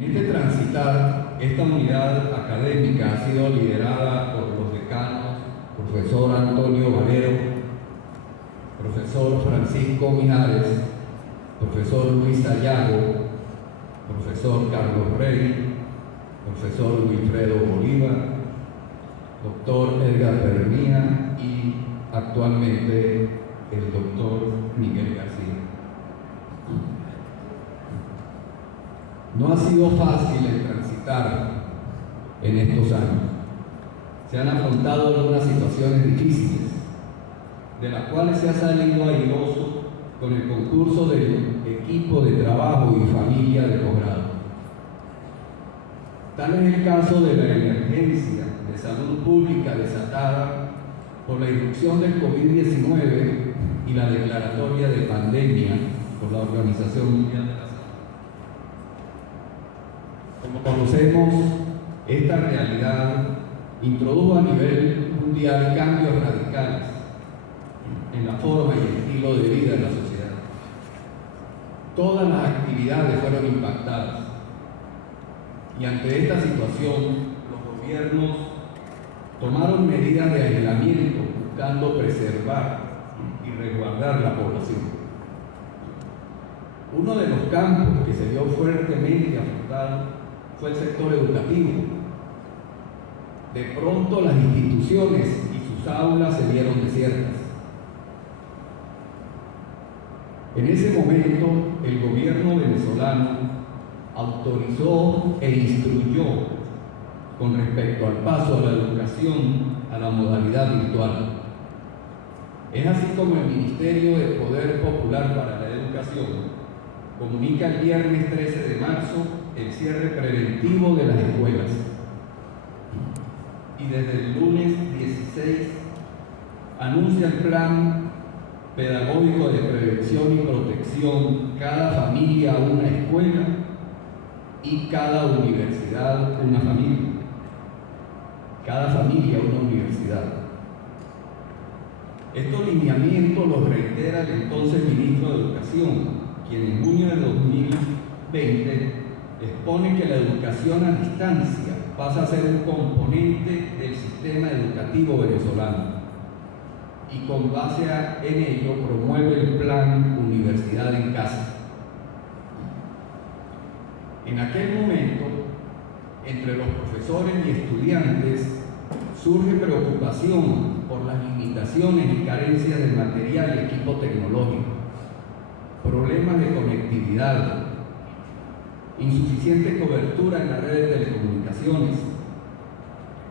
En este transitar, esta unidad académica ha sido liderada por los decanos, profesor Antonio Valero, profesor Francisco Mijares, profesor Luis Sayago, profesor Carlos Rey, profesor Wilfredo Bolívar, doctor Edgar Permía y actualmente el doctor Miguel García. No ha sido fácil el transitar en estos años. Se han afrontado algunas situaciones difíciles, de las cuales se ha salido airoso con el concurso del equipo de trabajo y familia de posgrado. Tal es el caso de la emergencia de salud pública desatada por la irrupción del COVID-19 y la declaratoria de pandemia por la Organización Mundial de la Salud. Como conocemos, esta realidad introdujo a nivel mundial cambios radicales en la forma y el estilo de vida de la sociedad. Todas las actividades fueron impactadas y ante esta situación los gobiernos tomaron medidas de aislamiento buscando preservar y resguardar la población. Uno de los campos que se vio fuertemente afectado fue el sector educativo. De pronto las instituciones y sus aulas se vieron desiertas. En ese momento el gobierno venezolano autorizó e instruyó con respecto al paso a la educación a la modalidad virtual. Es así como el Ministerio de Poder Popular para la Educación comunica el viernes 13 de marzo el cierre preventivo de las escuelas y desde el lunes 16 anuncia el plan pedagógico de prevención y protección, cada familia una escuela y cada universidad una familia, cada familia una universidad. Estos lineamientos los reitera el entonces ministro de Educación, quien en junio de 2020 expone que la educación a distancia pasa a ser un componente del sistema educativo venezolano y con base en ello promueve el plan Universidad en Casa. En aquel momento, entre los profesores y estudiantes surge preocupación por las limitaciones y carencias de material y equipo tecnológico, problemas de conectividad, insuficiente cobertura en las redes de telecomunicaciones,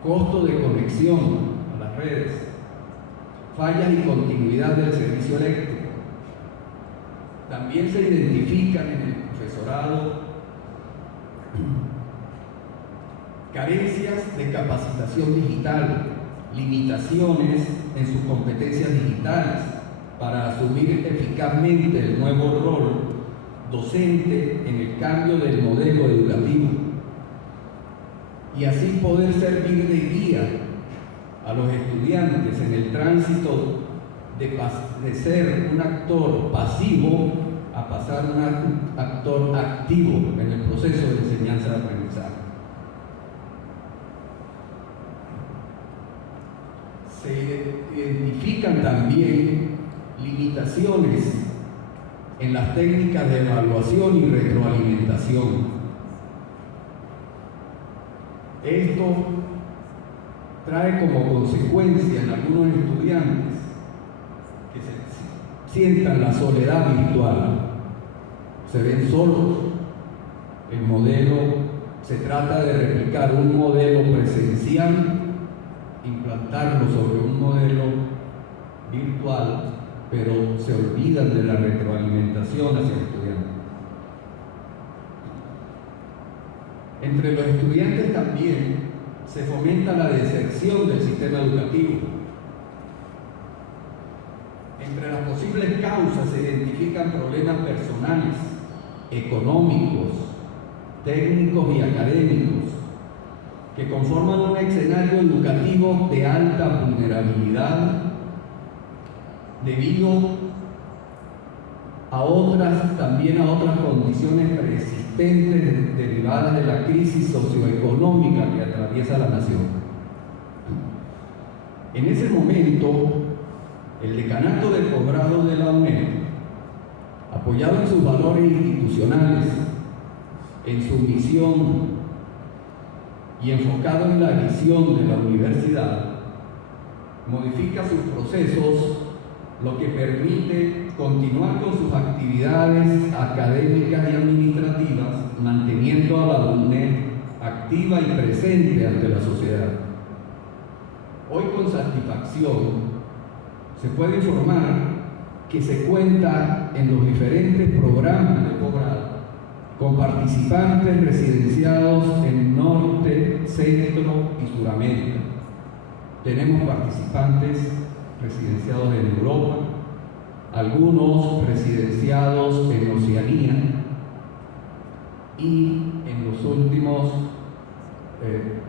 costo de conexión a las redes, fallas y continuidad del servicio eléctrico. También se identifican en el profesorado carencias de capacitación digital, limitaciones en sus competencias digitales para asumir eficazmente el nuevo rol docente en el cambio del modelo educativo y así poder servir de guía a los estudiantes en el tránsito de ser un actor pasivo a pasar a un actor activo en el proceso de enseñanza-aprendizaje. Se identifican también limitaciones en las técnicas de evaluación y retroalimentación. Esto trae como consecuencia en algunos estudiantes que se sientan la soledad virtual, se ven solos. El modelo se trata de replicar un modelo presencial, implantarlo sobre un modelo virtual, pero se olvidan de la retroalimentación hacia el estudiante. Entre los estudiantes también se fomenta la deserción del sistema educativo. Entre las posibles causas se identifican problemas personales, económicos, técnicos y académicos, que conforman un escenario educativo de alta vulnerabilidad debido también a otras condiciones persistentes derivadas de la crisis socioeconómica que atraviesa la nación. En ese momento, el decanato del posgrado de la UNED, apoyado en sus valores institucionales, en su misión y enfocado en la visión de la universidad, modifica sus procesos, lo que permite continuar con sus actividades académicas y administrativas, manteniendo a la UNED activa y presente ante la sociedad. Hoy, con satisfacción, se puede informar que se cuenta en los diferentes programas de posgrado con participantes residenciados en Norte, Centro y Suramérica. Tenemos participantes residenciados en Europa, algunos residenciados en Oceanía, y en los últimos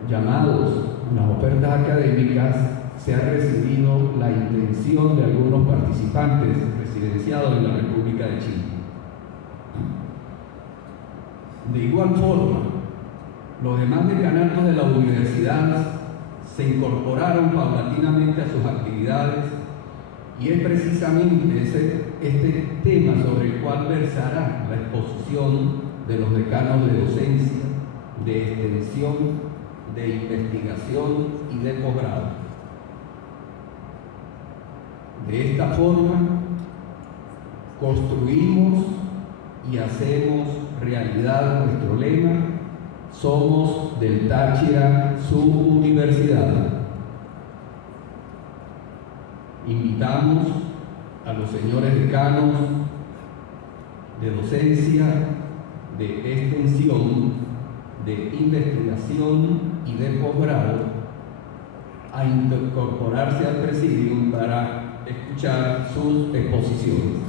llamados, las ofertas académicas, se ha recibido la intención de algunos participantes residenciados en la República de Chile. De igual forma, los demás decanatos de la universidad se incorporaron paulatinamente a sus actividades, y es precisamente este tema sobre el cual versará la exposición de los decanos de docencia, de extensión, de investigación y de posgrado. De esta forma, construimos y hacemos realidad nuestro lema: somos del Táchira su universidad. Invitamos a los señores decanos de docencia, de extensión, de investigación y de posgrado a incorporarse al presidium para escuchar sus exposiciones.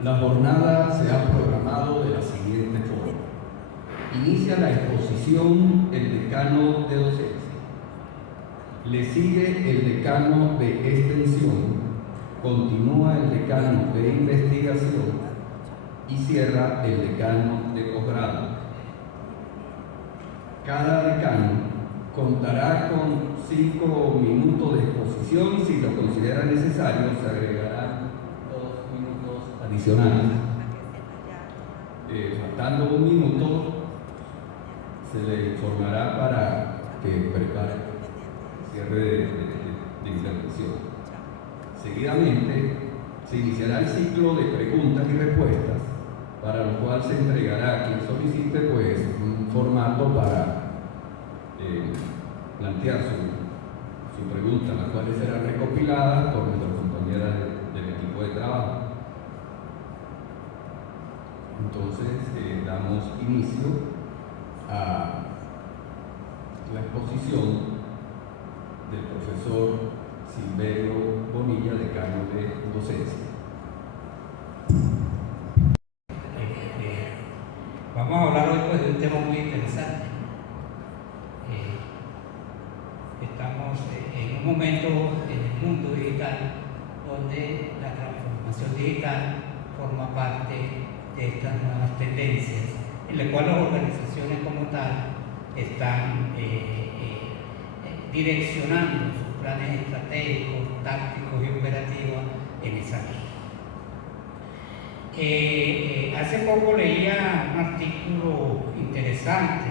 La jornada se ha programado de la siguiente forma. Inicia la exposición el decano de docencia. Le sigue el decano de extensión. Continúa el decano de investigación y cierra el decano de posgrado. Cada decano contará con 5 minutos de exposición. Si lo considera necesario, se agregarán adicionales. Faltando 1 minuto, se le informará para que prepare el cierre de intervención. Seguidamente, se iniciará el ciclo de preguntas y respuestas, para lo cual se entregará a quien solicite pues un formato para plantear su pregunta, las cuales serán recopiladas por nuestras compañeras del equipo de trabajo. Entonces, damos inicio a la exposición del profesor Silverio Bonilla, decano de docencia. Vamos a hablar hoy pues, de un tema muy interesante. Estamos en un momento en el mundo digital donde la transformación digital forma parte de estas nuevas tendencias, en las cuales las organizaciones como tal están direccionando sus planes estratégicos, tácticos y operativos en esa línea. Hace poco leía un artículo interesante.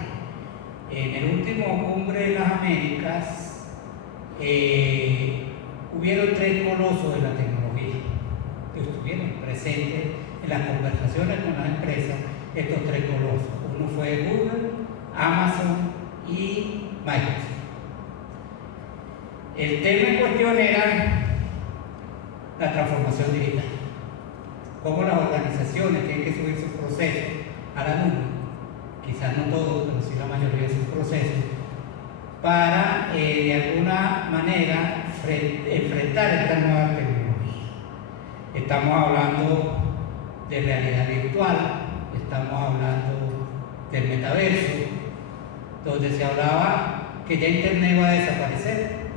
En el último Cumbre de las Américas hubieron 3 colosos de la tecnología que estuvieron presentes en las conversaciones con las empresas. Estos 3 colosos: uno fue Google, Amazon y Microsoft. El tema en cuestión era la transformación digital, cómo las organizaciones tienen que subir sus procesos a la nube, quizás no todos, pero sí la mayoría de sus procesos, para de alguna manera enfrentar esta nueva tecnología. Estamos hablando de realidad virtual, estamos hablando del metaverso, donde se hablaba que ya Internet va a desaparecer,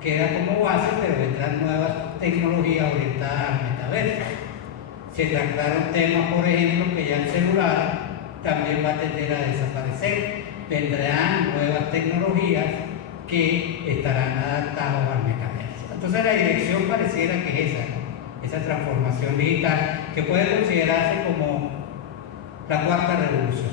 queda como base, pero vendrán nuevas tecnologías orientadas al metaverso. Se trataron temas, por ejemplo, que ya el celular también va a tender a desaparecer. Vendrán nuevas tecnologías que estarán adaptadas al metaverso. Entonces la dirección pareciera que es esa, ¿no? Esa transformación digital que puede considerarse como la cuarta revolución,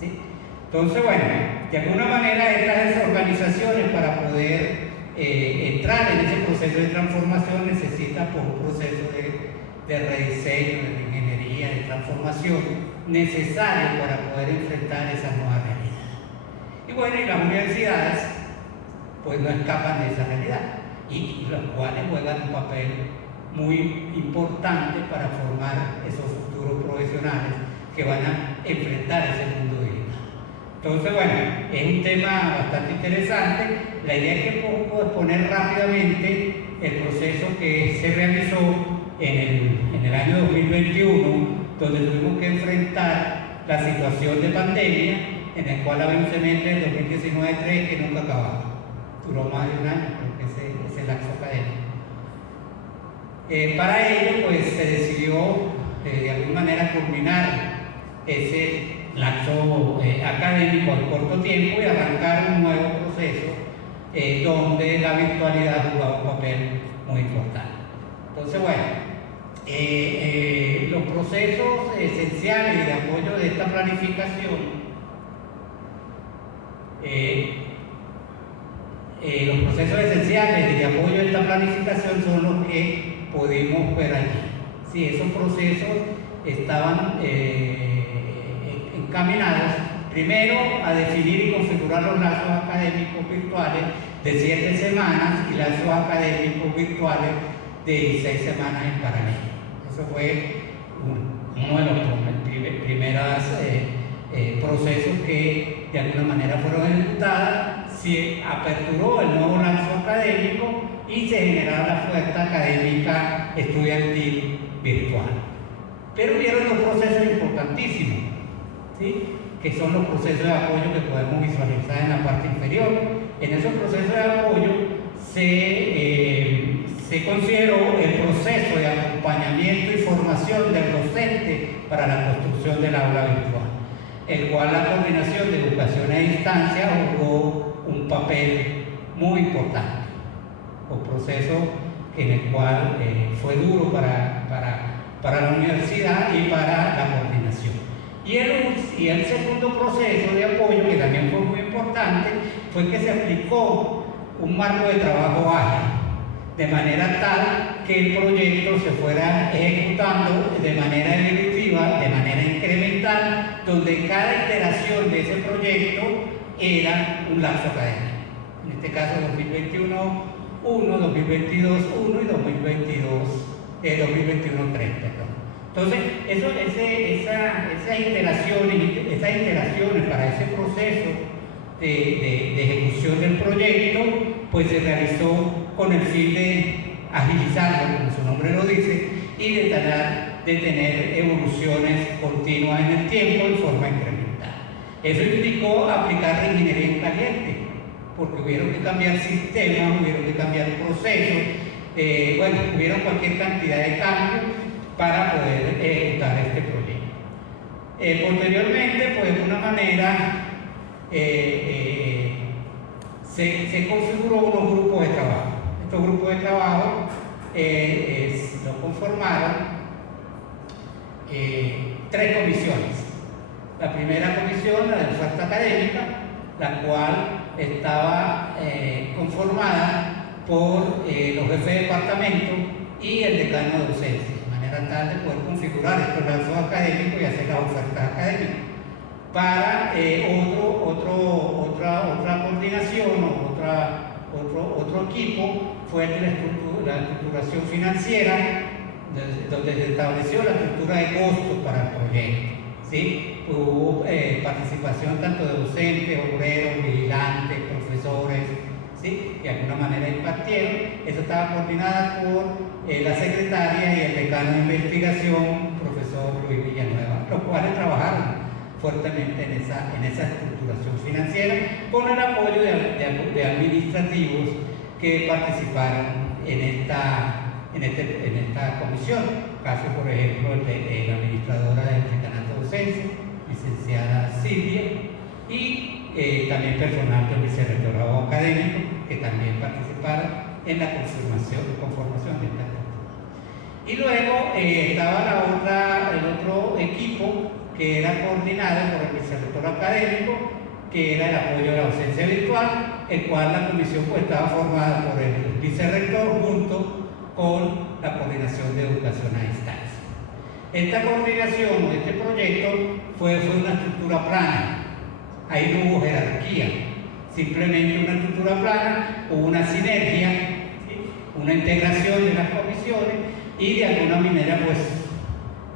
¿sí? Entonces, bueno, de alguna manera estas organizaciones para poder entrar en ese proceso de transformación necesitan por un proceso de rediseño, de ingeniería, de transformación necesario para poder enfrentar esa nueva realidad. Y bueno, y las universidades pues no escapan de esa realidad y los cuales juegan un papel muy importante para formar esos futuros profesionales que van a enfrentar ese mundo digital. Entonces, bueno, es un tema bastante interesante. La idea es que puedo exponer rápidamente el proceso que se realizó en el año 2021, donde tuvimos que enfrentar la situación de pandemia, en el cual había un semestre del 2019-3 que nunca acababa. Duró más de un año, creo que ese lapso académico. Para ello, pues se decidió de alguna manera culminar ese lapso académico al corto tiempo y arrancar un nuevo proceso donde la virtualidad jugaba un papel muy importante. Entonces, bueno, los procesos esenciales de apoyo de esta planificación, los procesos esenciales de apoyo de esta planificación son los que pudimos ver allí. Sí, esos procesos estaban encaminados primero a definir y configurar los lazos académicos virtuales de 7 semanas y lazos académicos virtuales de 16 semanas en paralelo. Eso fue uno de los primeros procesos que de alguna manera fueron ejecutados. Se aperturó el nuevo lazo académico y se generó la oferta académica estudiantil virtual. Pero hubieron dos procesos importantísimos, ¿sí?, que son los procesos de apoyo que podemos visualizar en la parte inferior. En esos procesos de apoyo se consideró el proceso de acompañamiento y formación del docente para la construcción del aula virtual, el cual la coordinación de educación a distancia jugó un papel muy importante. Un proceso en el cual fue duro para la universidad y para la coordinación. Y el segundo proceso de apoyo, que también fue muy importante, fue que se aplicó un marco de trabajo ágil, de manera tal que el proyecto se fuera ejecutando de manera evolutiva, de manera incremental, donde cada iteración de ese proyecto era un lapso académico. En este caso 2021-1, 2022-1 y 2021-3, perdón. Entonces, esas iteraciones para ese proceso de ejecución del proyecto, pues se realizó con el fin de agilizarlo, como su nombre lo dice, y de tener evoluciones continuas en el tiempo en forma incremental. Eso implicó aplicar la ingeniería en caliente, porque hubieron que cambiar sistemas, hubieron que cambiar procesos, hubieron cualquier cantidad de cambios para poder ejecutar este proyecto. Posteriormente, pues de una manera, se configuró unos grupos de trabajo. Estos grupos de trabajo lo conformaron 3 comisiones. La primera comisión, la de oferta académica, la cual estaba conformada por los jefes de departamento y el decano de docencia, de manera tal de poder configurar estos lazos académicos y hacer las ofertas académicas. Para otra coordinación o otro equipo fue la estructuración financiera, donde se estableció la estructura de costos para el proyecto, ¿sí? hubo participación tanto de docentes, obreros, vigilantes, profesores, ¿sí? Que de alguna manera impartieron. Eso estaba coordinada por la secretaria y el decano de investigación, profesor Luis Villanueva, los cuales trabajaron fuertemente en esa estructuración financiera con el apoyo de administrativos que participaron en esta comisión. Caso, por ejemplo, el de la administradora del decanato de docencia, licenciada Silvia, y también personal del vicerrectorado académico, que también participaron en la conformación de esta estructura. Y luego estaba el otro equipo que era coordinado por el vicerrector académico, que era el apoyo de la docencia virtual, el cual la comisión pues estaba formada por el vicerrector junto con la coordinación de educación a distancia. Esta coordinación, este proyecto, fue una estructura plana. Ahí no hubo jerarquía, simplemente una estructura plana, hubo una sinergia, ¿sí? Una integración de las comisiones, y de alguna manera pues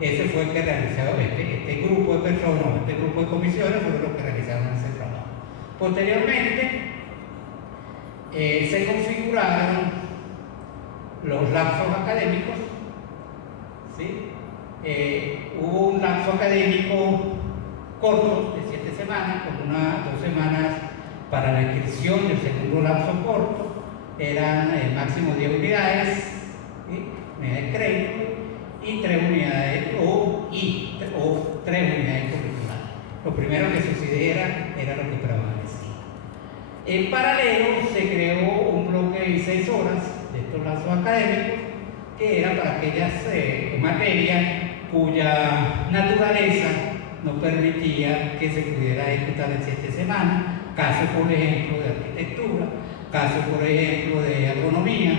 ese fue el que realizó este grupo de personas, este grupo de comisiones fueron los que realizaron ese trabajo. Posteriormente se configuraron los lapsos académicos, ¿sí? Hubo un lapso académico corto de 7 semanas, con 2 semanas para la inscripción del segundo lapso corto, eran máximo 10 unidades, ¿sí? Unidades de crédito, y 3 unidades o 3 unidades curriculares. Lo primero que sucediera era lo que prevalecía. En paralelo se creó un bloque de 6 horas de estos lazos académicos, que era para aquellas materias cuya naturaleza no permitía que se pudiera ejecutar en 7 semanas, caso por ejemplo de arquitectura, caso por ejemplo de agronomía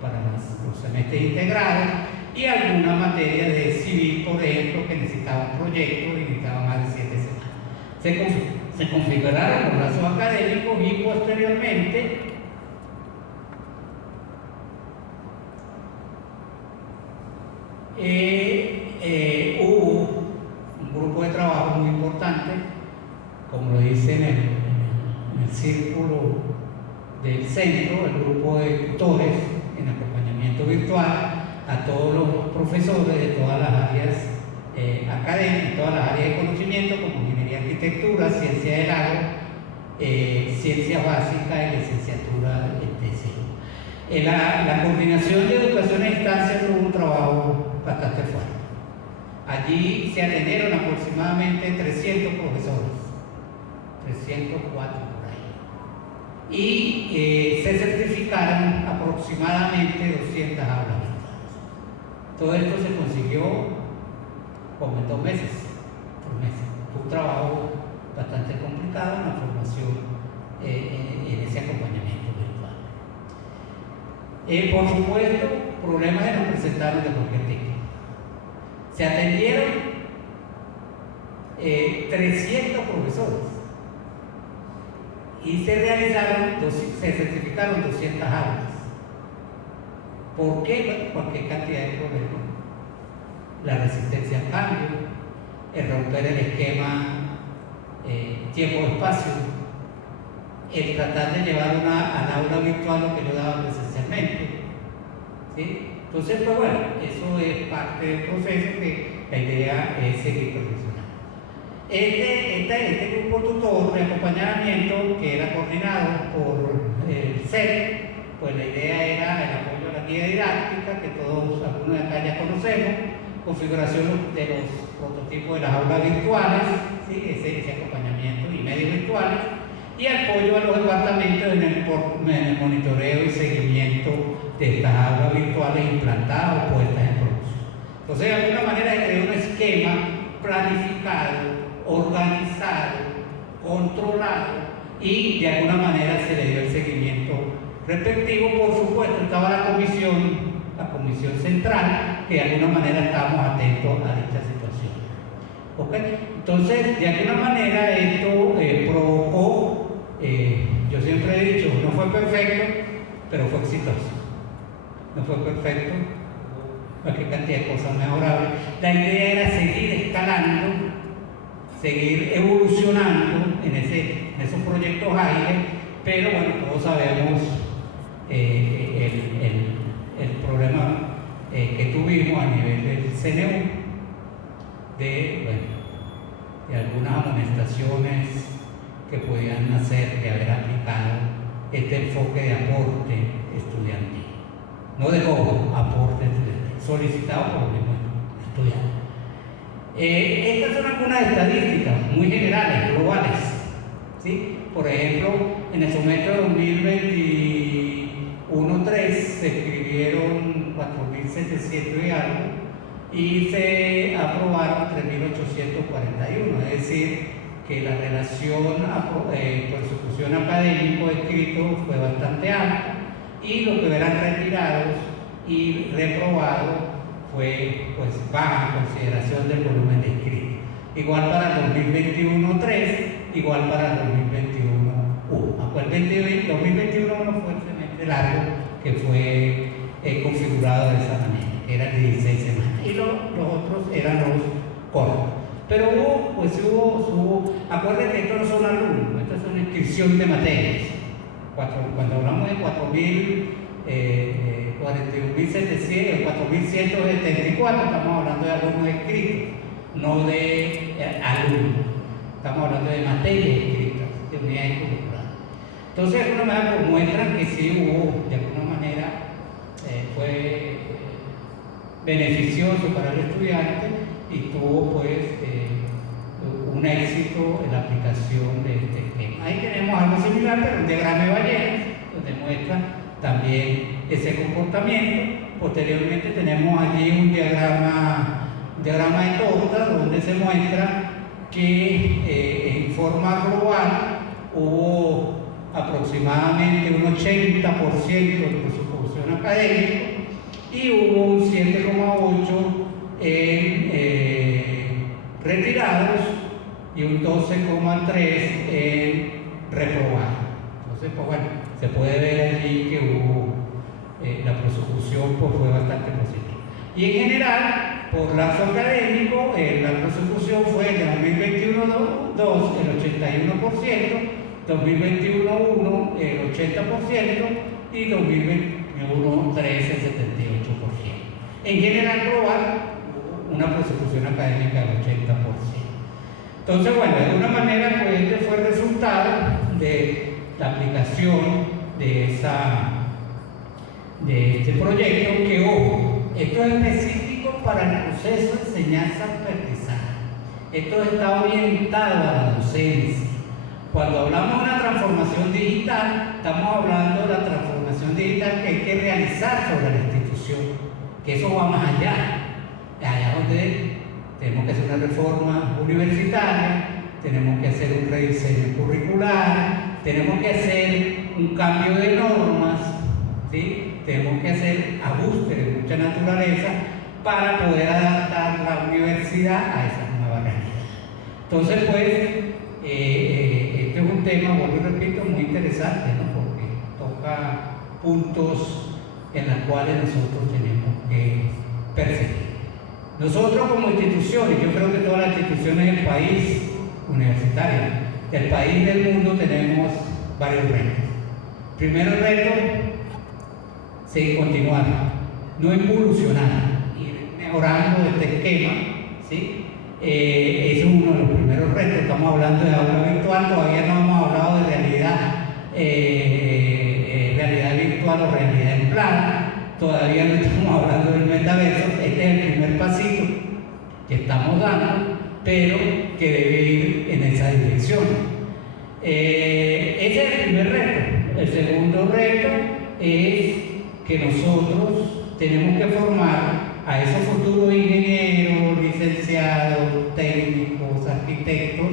para los semestres integrados, y alguna materia de civil, por ejemplo, que necesitaba un proyecto y necesitaba más de 7 semanas. Se configuraron los lazos académicos y posteriormente hubo un grupo de trabajo muy importante, como lo dice en el círculo del centro, el grupo de tutores en acompañamiento virtual a todos los profesores de todas las áreas académicas, todas las áreas de conocimiento, como ingeniería, arquitectura, ciencia del agro, ciencia básica y licenciatura en TCU. La coordinación de educación a distancia tuvo un trabajo bastante fuerte. Allí se atendieron aproximadamente 300 profesores, 304 por ahí, y se certificaron aproximadamente 200 aulas. Todo esto se consiguió como en 2 meses, 3 meses. Fue un trabajo bastante complicado, una formación en ese acompañamiento virtual. Por supuesto, problemas se nos presentaron de cualquier tipo. Se atendieron 300 profesores y se certificaron 200 aulas. ¿Por qué? Cualquier cantidad de problemas. La resistencia al cambio, el romper el esquema tiempo-espacio, el tratar de llevar al aula virtual lo que yo daba presencialmente, ¿sí? Entonces, pues bueno, eso es parte del proceso que la idea es seguir perfeccionando. Este grupo tutor de acompañamiento, que era coordinado por el CEP, pues la idea era el apoyo a la guía didáctica, que todos, algunos de acá ya conocemos, configuración de los prototipos de las aulas virtuales, ¿sí? ese acompañamiento y medios virtuales, y apoyo a los departamentos en el monitoreo y seguimiento de estas aulas virtuales implantadas o puestas en producción. Entonces, de alguna manera se creó un esquema planificado, organizado, controlado, y de alguna manera se le dio el seguimiento respectivo. Por supuesto, estaba la comisión central, que de alguna manera estábamos atentos a esta situación. ¿Okay? Entonces, de alguna manera esto provocó, yo siempre he dicho, no fue perfecto, pero fue exitoso. No fue perfecto, cualquier cantidad de cosas mejorables. La idea era seguir escalando, seguir evolucionando en esos proyectos ágiles, pero bueno, todos sabemos el problema que tuvimos a nivel del CNU de algunas amonestaciones que podían nacer de haber aplicado este enfoque de aporte estudiantil, no de cobro, aporte estudiantil, solicitado por los mismos estudiantes. Estas son algunas estadísticas muy generales, globales, ¿sí? Por ejemplo, en el semestre 2021-3 se escribieron 4.700 y algo y se aprobaron 3.841, es decir, que la relación persecución académico escrito fue bastante alta y lo que verán retirados y reprobados fue pues baja en consideración del volumen de escrito. Igual para el 2021-3, igual para el 2021-1. El 2021 no fue el semestre largo que fue configurado de esa manera, que eran 16 semanas, y los otros eran los cortos. Pero hubo, acuérdense que estos no son alumnos, esto es una inscripción de materias. Cuando hablamos de 41.700, 4.174, estamos hablando de alumnos escritos, no de alumnos. Estamos hablando de materias escritas, de unidades curriculares. Entonces, de alguna manera muestran que sí hubo, de alguna manera, fue beneficioso para el estudiante y tuvo pues un éxito en la aplicación de este esquema. Ahí tenemos algo similar, pero un diagrama de ballenas, donde muestra también ese comportamiento. Posteriormente tenemos allí un diagrama de torta, donde se muestra que en forma global hubo aproximadamente un 80% de persecución académica y hubo un 7,8% en retirados y un 12,3% en reprobados. Entonces, pues bueno, se puede ver allí que hubo la persecución pues, fue bastante positiva. Y en general, por lapso académico, la persecución fue en 2021-2 el 81%, 2021-1 el 80% y 2021-3 el 78%. En general global, una persecución académica del 80%. Entonces, bueno, de alguna manera, pues este fue el resultado de la aplicación de este proyecto, que ojo, esto es específico para el proceso de enseñanza-aprendizaje. Esto está orientado a la docencia. Cuando hablamos de una transformación digital, estamos hablando de la transformación digital que hay que realizar sobre la institución, que eso va más allá. Allá donde tenemos que hacer una reforma universitaria, tenemos que hacer un rediseño curricular, tenemos que hacer un cambio de normas, ¿sí? Tenemos que hacer ajustes de mucha naturaleza para poder adaptar la universidad a esa nueva realidad. Entonces, pues, este es un tema, vuelvo y repito, muy interesante, ¿no? Porque toca puntos en los cuales nosotros tenemos que perseguir. Nosotros como instituciones, yo creo que todas las instituciones del país, universitarias, del país y del mundo, tenemos varios retos. Primero reto, seguir continuando, no evolucionar, ir mejorando este esquema, ¿sí? Ese es uno de los primeros retos. Estamos hablando de aula virtual, todavía no hemos hablado de realidad virtual o realidad en plano, todavía no estamos hablando del metaverso. Este es el primer pasito que estamos dando, pero que debe ir en esa dirección. Ese es el primer reto. El segundo reto es que nosotros tenemos que formar a esos futuros ingenieros, licenciados, técnicos, arquitectos,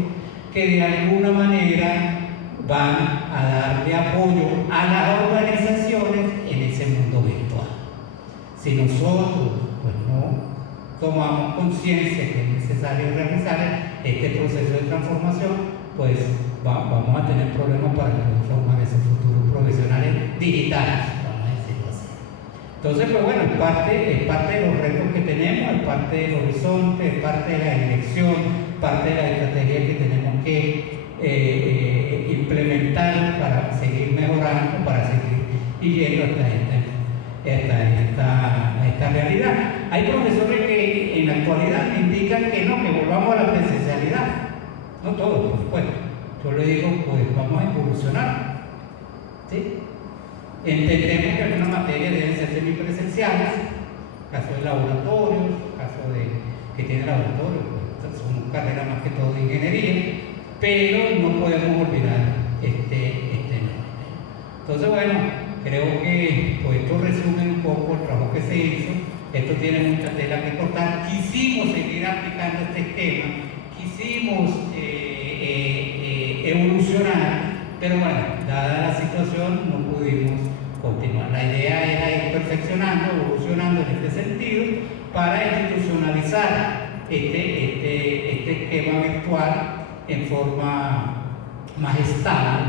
que de alguna manera van a darle apoyo a las organizaciones en ese mundo virtual. Si nosotros pues, no tomamos conciencia que es necesario realizar este proceso de transformación, pues vamos a tener problemas para poder formar esos futuros profesionales digitales, vamos a decirlo así. Entonces, pues bueno, es parte de los retos que tenemos, es parte del horizonte, es parte de la dirección parte de la estrategia que tenemos que implementar para seguir mejorando, para seguir yendo hasta esta realidad. Hay profesores que en la actualidad indican que no, que volvamos a la presencialidad. No todos, por supuesto. Yo le digo, pues vamos a evolucionar. ¿Sí? Entendemos que algunas materias deben ser semipresenciales, caso de laboratorios, caso de que tiene laboratorios, pues, son carreras más que todo de ingeniería, pero no podemos olvidar este nombre. Entonces, bueno, creo que pues, esto resume un poco el trabajo que se hizo. Esto tiene mucha tela que cortar. Quisimos seguir aplicando este esquema, quisimos evolucionar, pero bueno, dada la situación no pudimos continuar. La idea era ir perfeccionando, evolucionando en este sentido para institucionalizar este esquema virtual en forma más estable,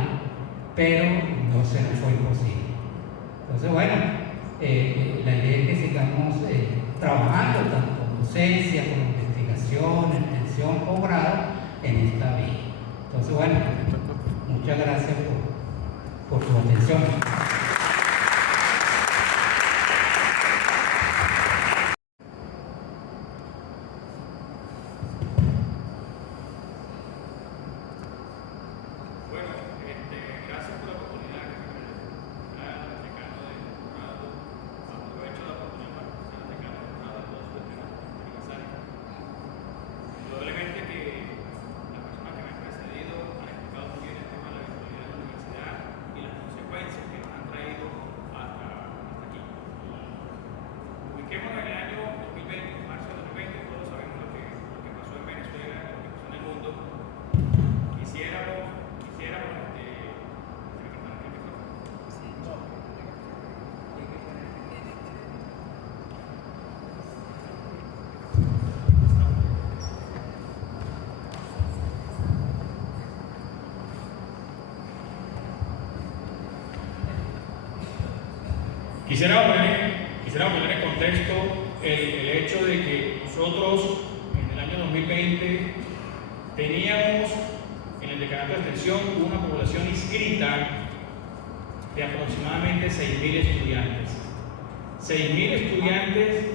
pero no se nos fue imposible. Entonces, bueno, la idea es que sigamos trabajando tanto con docencia, con investigación, extensión, posgrado en esta vía. Entonces, bueno, muchas gracias por su atención. Quisiera poner en contexto el hecho de que nosotros en el año 2020 teníamos en el decanato de extensión una población inscrita de aproximadamente 6.000 estudiantes. 6.000 estudiantes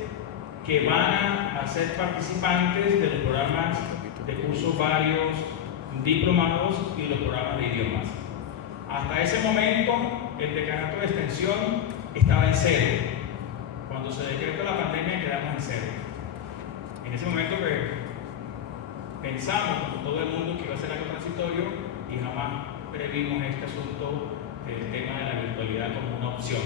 que van a ser participantes de los programas de cursos varios, diplomados y los programas de idiomas. Hasta ese momento, el decanato de extensión estaba en cero. Cuando se decretó la pandemia quedamos en cero. En ese momento pensamos, como todo el mundo, que iba a ser algo transitorio y jamás previmos este asunto del tema de la virtualidad como una opción.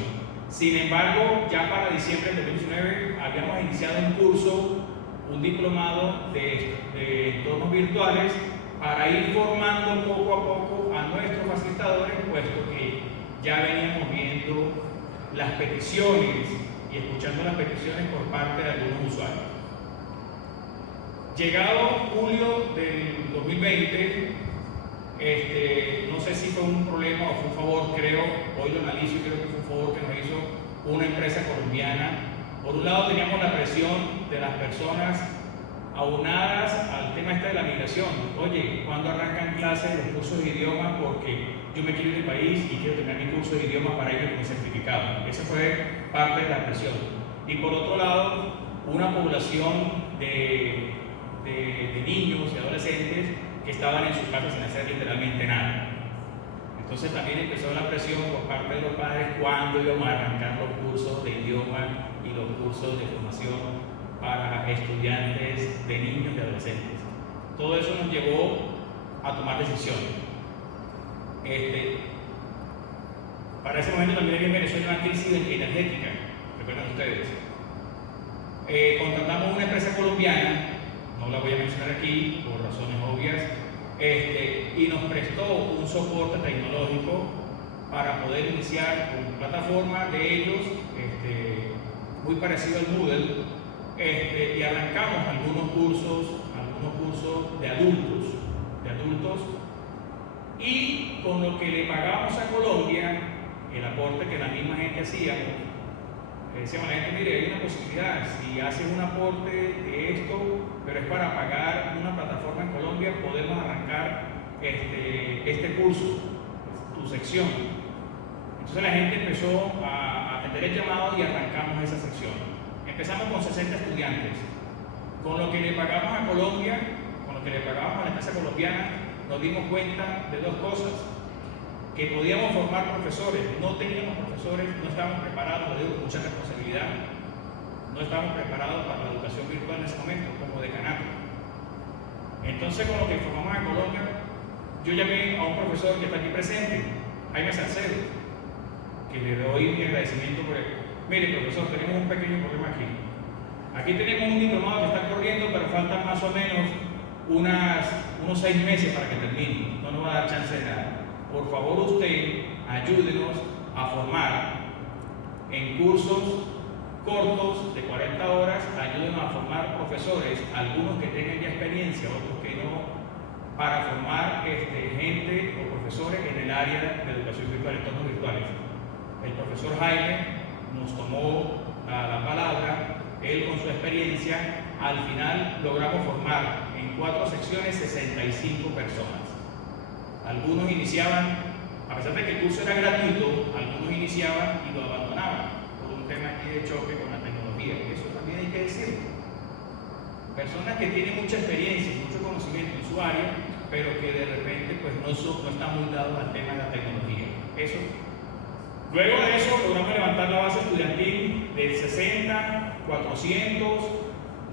Sin embargo, ya para diciembre de 2019 habíamos iniciado un curso, un diplomado de entornos virtuales para ir formando poco a poco a nuestros facilitadores, puesto que ya veníamos viendo las peticiones y escuchando las peticiones por parte de algunos usuarios. Llegado julio del 2020, no sé si fue un problema o fue un favor, creo, hoy lo analizo y creo que fue un favor que nos hizo una empresa colombiana. Por un lado teníamos la presión de las personas aunadas al tema de la migración. Oye, ¿cuándo arrancan clases los cursos de idioma? Porque yo me quiero ir del país y quiero tener mi curso de idioma para ir con mi certificado. Esa fue parte de la presión. Y por otro lado, una población de niños y adolescentes que estaban en sus casas sin hacer literalmente nada. Entonces también empezó la presión por parte de los padres cuándo íbamos a arrancar los cursos de idioma y los cursos de formación para estudiantes de niños y adolescentes. Todo eso nos llevó a tomar decisiones. Para ese momento también había en Venezuela una crisis energética, recuerdan ustedes. Contratamos una empresa colombiana, no la voy a mencionar aquí por razones obvias, y nos prestó un soporte tecnológico para poder iniciar una plataforma de ellos, muy parecido al Moodle, y arrancamos algunos cursos de adultos, y con lo que le pagamos a Colombia, el aporte que la misma gente hacía, decíamos a la gente, mire, hay una posibilidad, si haces un aporte de esto, pero es para pagar una plataforma en Colombia, podemos arrancar este curso, tu sección. Entonces la gente empezó a atender el llamado y arrancamos esa sección. Empezamos con 60 estudiantes. Con lo que le pagamos a Colombia, con lo que le pagamos a la empresa colombiana, nos dimos cuenta de dos cosas: que podíamos formar profesores, no teníamos profesores, no estábamos preparados, lo digo con mucha responsabilidad, no estábamos preparados para la educación virtual en ese momento, como decanato. Entonces, con lo que formamos a Colombia, yo llamé a un profesor que está aquí presente, Jaime Salcedo, que le doy mi agradecimiento por él. Mire, profesor, tenemos un pequeño problema aquí. Aquí tenemos un diplomado que está corriendo, pero faltan más o menos unos 6 meses para que termine. No nos va a dar chance de nada. Por favor, usted ayúdenos a formar en cursos cortos de 40 horas, ayúdenos a formar profesores, algunos que tengan ya experiencia, otros que no, para formar gente o profesores en el área de educación virtual, entornos virtuales. El profesor Jaime nos tomó la palabra, él con su experiencia, al final logramos formar en 4 secciones 65 personas. Algunos iniciaban, a pesar de que el curso era gratuito, algunos iniciaban y lo abandonaban por un tema aquí de choque con la tecnología, y eso también hay que decirlo. Personas que tienen mucha experiencia y mucho conocimiento en su área, pero que de repente pues, no están muy dados al tema de la tecnología. Eso. Luego de eso logramos levantar la base estudiantil de 60, 400,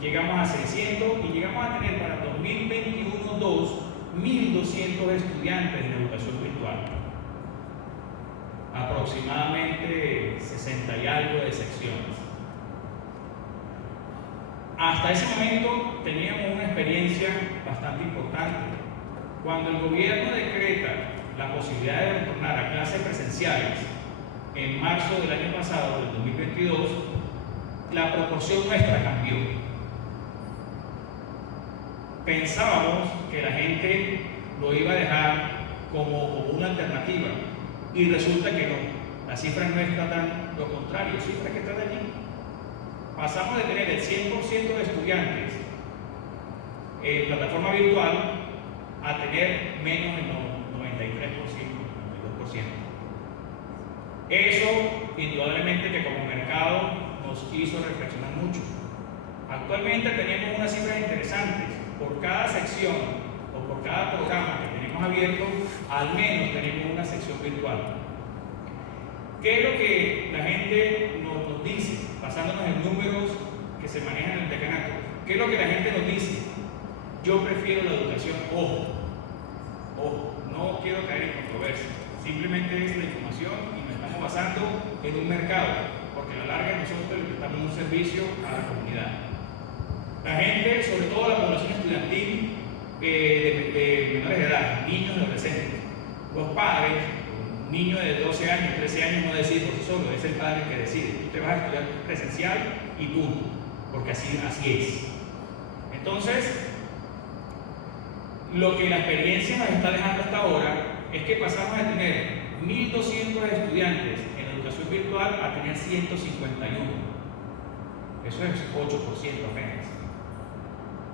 llegamos a 600 y llegamos a tener para 2021-2 1.200 estudiantes en educación virtual, aproximadamente 60 y algo de secciones. Hasta ese momento teníamos una experiencia bastante importante. Cuando el gobierno decreta la posibilidad de retornar a clases presenciales en marzo del año pasado, del 2022, la proporción nuestra cambió. Pensábamos que la gente lo iba a dejar como una alternativa y resulta que no. Las cifras nuestras dan lo contrario, cifras que están allí. Pasamos de tener el 100% de estudiantes en plataforma virtual a tener menos del 93%, 92%. Eso, indudablemente, que como mercado nos hizo reflexionar mucho. Actualmente tenemos unas cifras interesantes. Por cada sección o por cada programa que tenemos abierto, al menos tenemos una sección virtual. ¿Qué es lo que la gente nos dice? Basándonos en números que se manejan en el decanato. ¿Qué es lo que la gente nos dice? Yo prefiero la educación, ojo, no quiero caer en controversia. Simplemente es la información y nos estamos basando en un mercado, porque a la larga nosotros le prestamos un servicio a la comunidad. La gente, sobre todo la población estudiantil de menores de edad, niños y adolescentes, los padres, un niño de 12 años, 13 años no decide por sí solo, es el padre que decide. Tú te vas a estudiar presencial y punto, porque así es. Entonces, lo que la experiencia nos está dejando hasta ahora es que pasamos de tener 1.200 estudiantes en educación virtual a tener 151. Eso es 8% apenas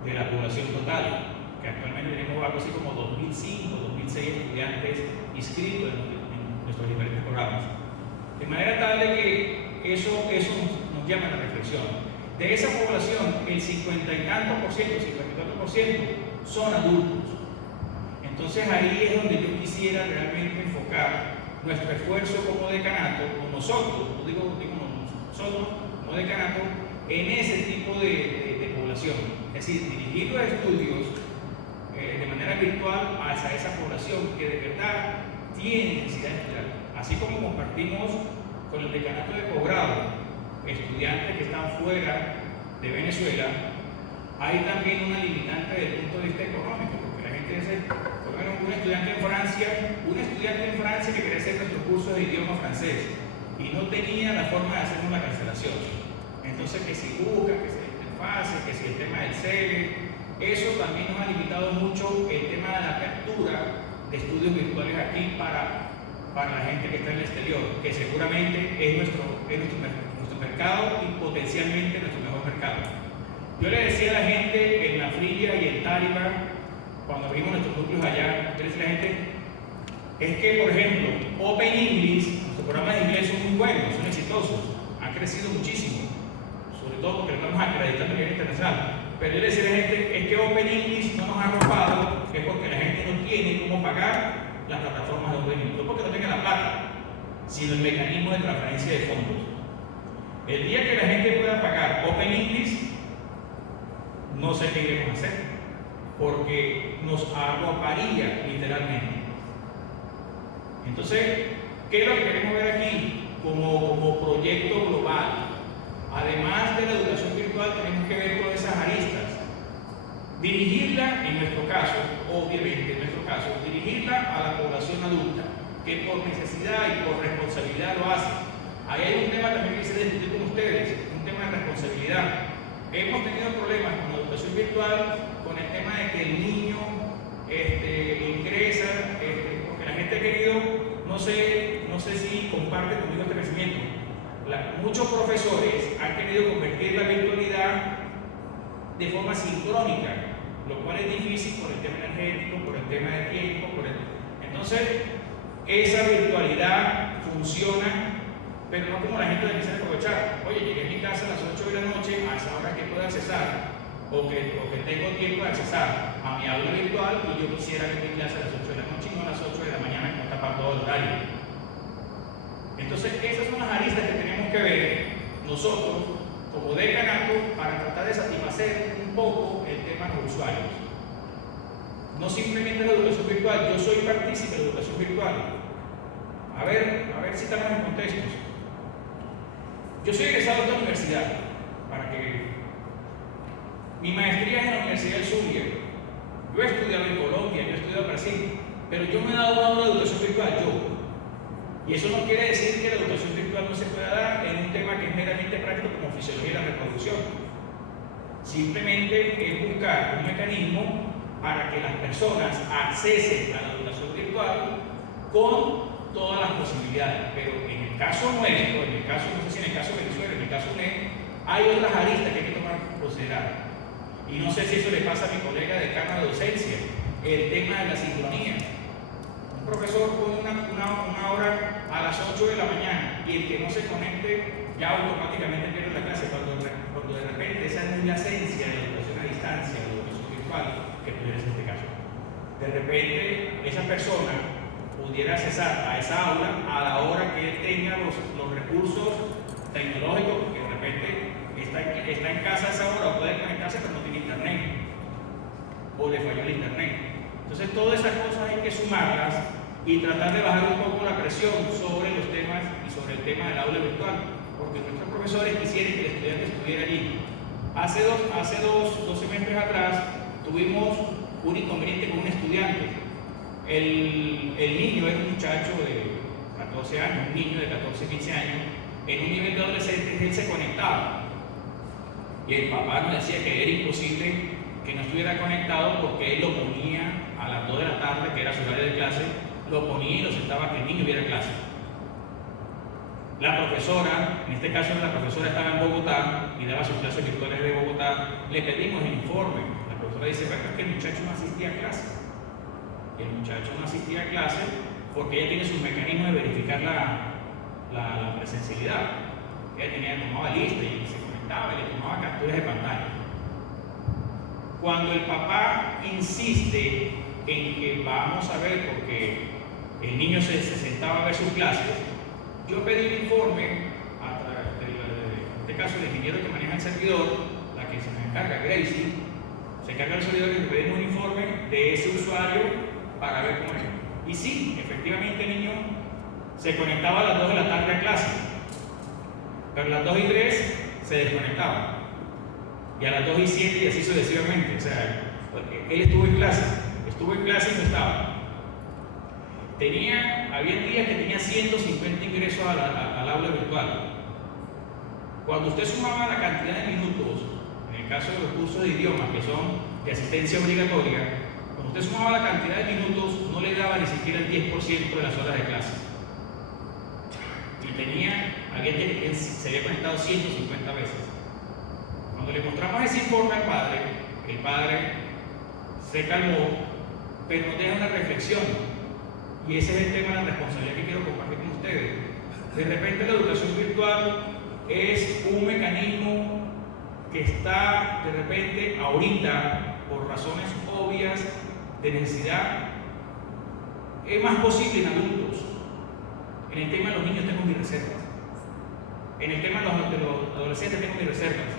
de la población total, que actualmente tenemos algo así como 2.005, 2.006 estudiantes inscritos en nuestros diferentes programas. De manera tal de que eso nos llama a la reflexión. De esa población, el 50 y tanto por ciento, 54%, son adultos. Entonces ahí es donde yo quisiera realmente enfocar nuestro esfuerzo como decanato, o nosotros, no digo nosotros como decanato, en ese tipo de población. Es decir, dirigir los estudios de manera virtual hacia esa población que de verdad tiene necesidad de estudiar. Así como compartimos con el decanato de posgrado estudiantes que están fuera de Venezuela, hay también una limitante desde el punto de vista económico, porque la gente dice, por lo menos un estudiante en Francia que quería hacer nuestro curso de idioma francés y no tenía la forma de hacernos la cancelación. Entonces, que si busca, que si el interfase, que si el tema del CELE, eso también nos ha limitado mucho el tema de la apertura de estudios virtuales aquí para la gente que está en el exterior, que seguramente es nuestro mercado y potencialmente nuestro mejor mercado. Yo le decía a la gente en La Frilla y en Táriba, cuando vimos nuestros núcleos allá, yo le decía a la gente, es que, por ejemplo, Open English, nuestros programas de inglés son muy buenos, son exitosos, han crecido muchísimo, sobre todo porque lo estamos acreditando a nivel internacional. Pero yo le decía a la gente, es que Open English no nos ha arropado, es porque la gente no tiene cómo pagar las plataformas de Open English, no porque no tenga la plata, sino el mecanismo de transferencia de fondos. El día que la gente pueda pagar Open English, no sé qué iremos a hacer, porque nos arroparía literalmente. Entonces, ¿qué es lo que queremos ver aquí como proyecto global? Además de la educación virtual, tenemos que ver todas esas aristas. Dirigirla, en nuestro caso, obviamente en nuestro caso, dirigirla a la población adulta, que por necesidad y por responsabilidad lo hace. Ahí hay un tema también que se discute con ustedes, un tema de responsabilidad. Hemos tenido problemas con la educación virtual, con el tema de que el niño ingresa, porque la gente ha querido, no sé si comparte conmigo este pensamiento. Muchos profesores han querido convertir la virtualidad de forma sincrónica, lo cual es difícil por el tema energético, por el tema de tiempo, entonces esa virtualidad funciona, pero no como la gente la empieza a aprovechar. Oye, llegué a mi casa a las 8 de la noche, a esa hora que puedo accesar, o que tengo tiempo de accesar a mi aula virtual, y yo quisiera que mi clase a las 8 de la noche y no a las 8 de la mañana, que no está para todo el horario. Entonces, esas son las aristas que tenemos que ver nosotros como decanato para tratar de satisfacer un poco el tema de los usuarios. No simplemente la educación virtual, yo soy partícipe de la educación virtual. A ver si estamos en contextos. Yo soy egresado de esta universidad, para que mi maestría es en la Universidad del Zulia. Yo he estudiado en Colombia, yo he estudiado en Brasil, pero yo me he dado una de educación virtual, yo. Y eso no quiere decir que la educación virtual no se pueda dar en un tema que es meramente práctico como fisiología y la reproducción. Simplemente es buscar un mecanismo para que las personas accesen a la educación virtual con todas las posibilidades. Pero en el caso nuestro, en el caso, no sé si en el caso de Venezuela, en el caso UNED, hay otras aristas que hay que tomar en consideración. Y no sé si eso le pasa a mi colega de Cámara de Docencia, el tema de la sincronía. Un profesor pone una hora a las 8 de la mañana y el que no se conecte ya automáticamente pierde la clase, cuando de repente esa es la esencia de la educación a distancia, de la educación virtual, que pudiera ser este caso. De repente esa persona pudiera accesar a esa aula a la hora que él tenga los recursos tecnológicos, porque de repente está en casa a esa hora, puede conectarse pero no tiene internet, o le falló el internet. Entonces todas esas cosas hay que sumarlas y tratar de bajar un poco la presión sobre los temas y sobre el tema del aula virtual, porque nuestros profesores quisieran que el estudiante estuviera allí. Hace dos semestres atrás tuvimos un inconveniente con un estudiante. El niño era un muchacho de 14 años, un niño de 14, 15 años, en un nivel de adolescente él se conectaba y el papá nos decía que era imposible que no estuviera conectado porque él lo ponía a las 2 de la tarde, que era su horario de clase, lo ponía y lo sentaba que el niño hubiera clase. La profesora, en este caso la profesora estaba en Bogotá y daba sus clases virtuales de Bogotá, le pedimos el informe. La profesora dice, bueno, es que el muchacho no asistía a clase. El muchacho no asistía a clase porque ella tiene sus mecanismos de verificar la presencialidad. Ella tomaba lista y se conectaba y le tomaba capturas de pantalla. Cuando el papá insiste en que vamos a ver, porque el niño se sentaba a ver sus clases, yo pedí un informe en este caso el ingeniero que maneja el servidor, la que se me encarga, Gracie, se encarga del servidor y le pedimos un informe de ese usuario para ver cómo es. Y sí, efectivamente el niño se conectaba a las 2 de la tarde a clase, pero a las 2 y 3 se desconectaba. Y a las 2 y 7 y así sucesivamente. O sea, él estuvo en clase y no estaba. Había días que tenía 150 ingresos al aula virtual. Cuando usted sumaba la cantidad de minutos, en el caso de los cursos de idiomas que son de asistencia obligatoria, cuando usted sumaba la cantidad de minutos, no le daba ni siquiera el 10% de las horas de clase. Y había gente que se había conectado 150 veces. Cuando le mostramos ese informe al padre, el padre se calmó, pero nos deja una reflexión. Y ese es el tema de la responsabilidad que quiero compartir con ustedes. De repente la educación virtual es un mecanismo que está de repente ahorita, por razones obvias de necesidad, es más posible en adultos. En el tema de los niños tengo mis reservas. En el tema de los adolescentes tengo mis reservas.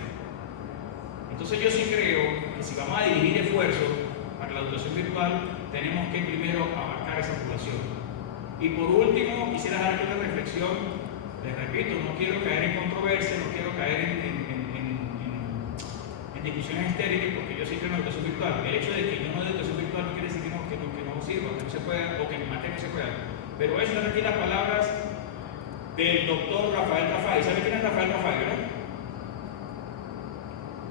Entonces yo sí creo que si vamos a dirigir esfuerzos para la educación virtual, tenemos que primero abarcar esa población. Y por último, quisiera dar aquí una reflexión. Les repito, no quiero caer en controversia, no quiero caer en discusiones estériles, porque yo sí creo en la educación virtual. El hecho de que yo no de educación virtual no quiere decir que no sirva, que no se pueda, o que en materia no se pueda. Pero eso es aquí las palabras del doctor Rafael Raffaele. ¿Sabe quién es Rafael Raffaele, verdad?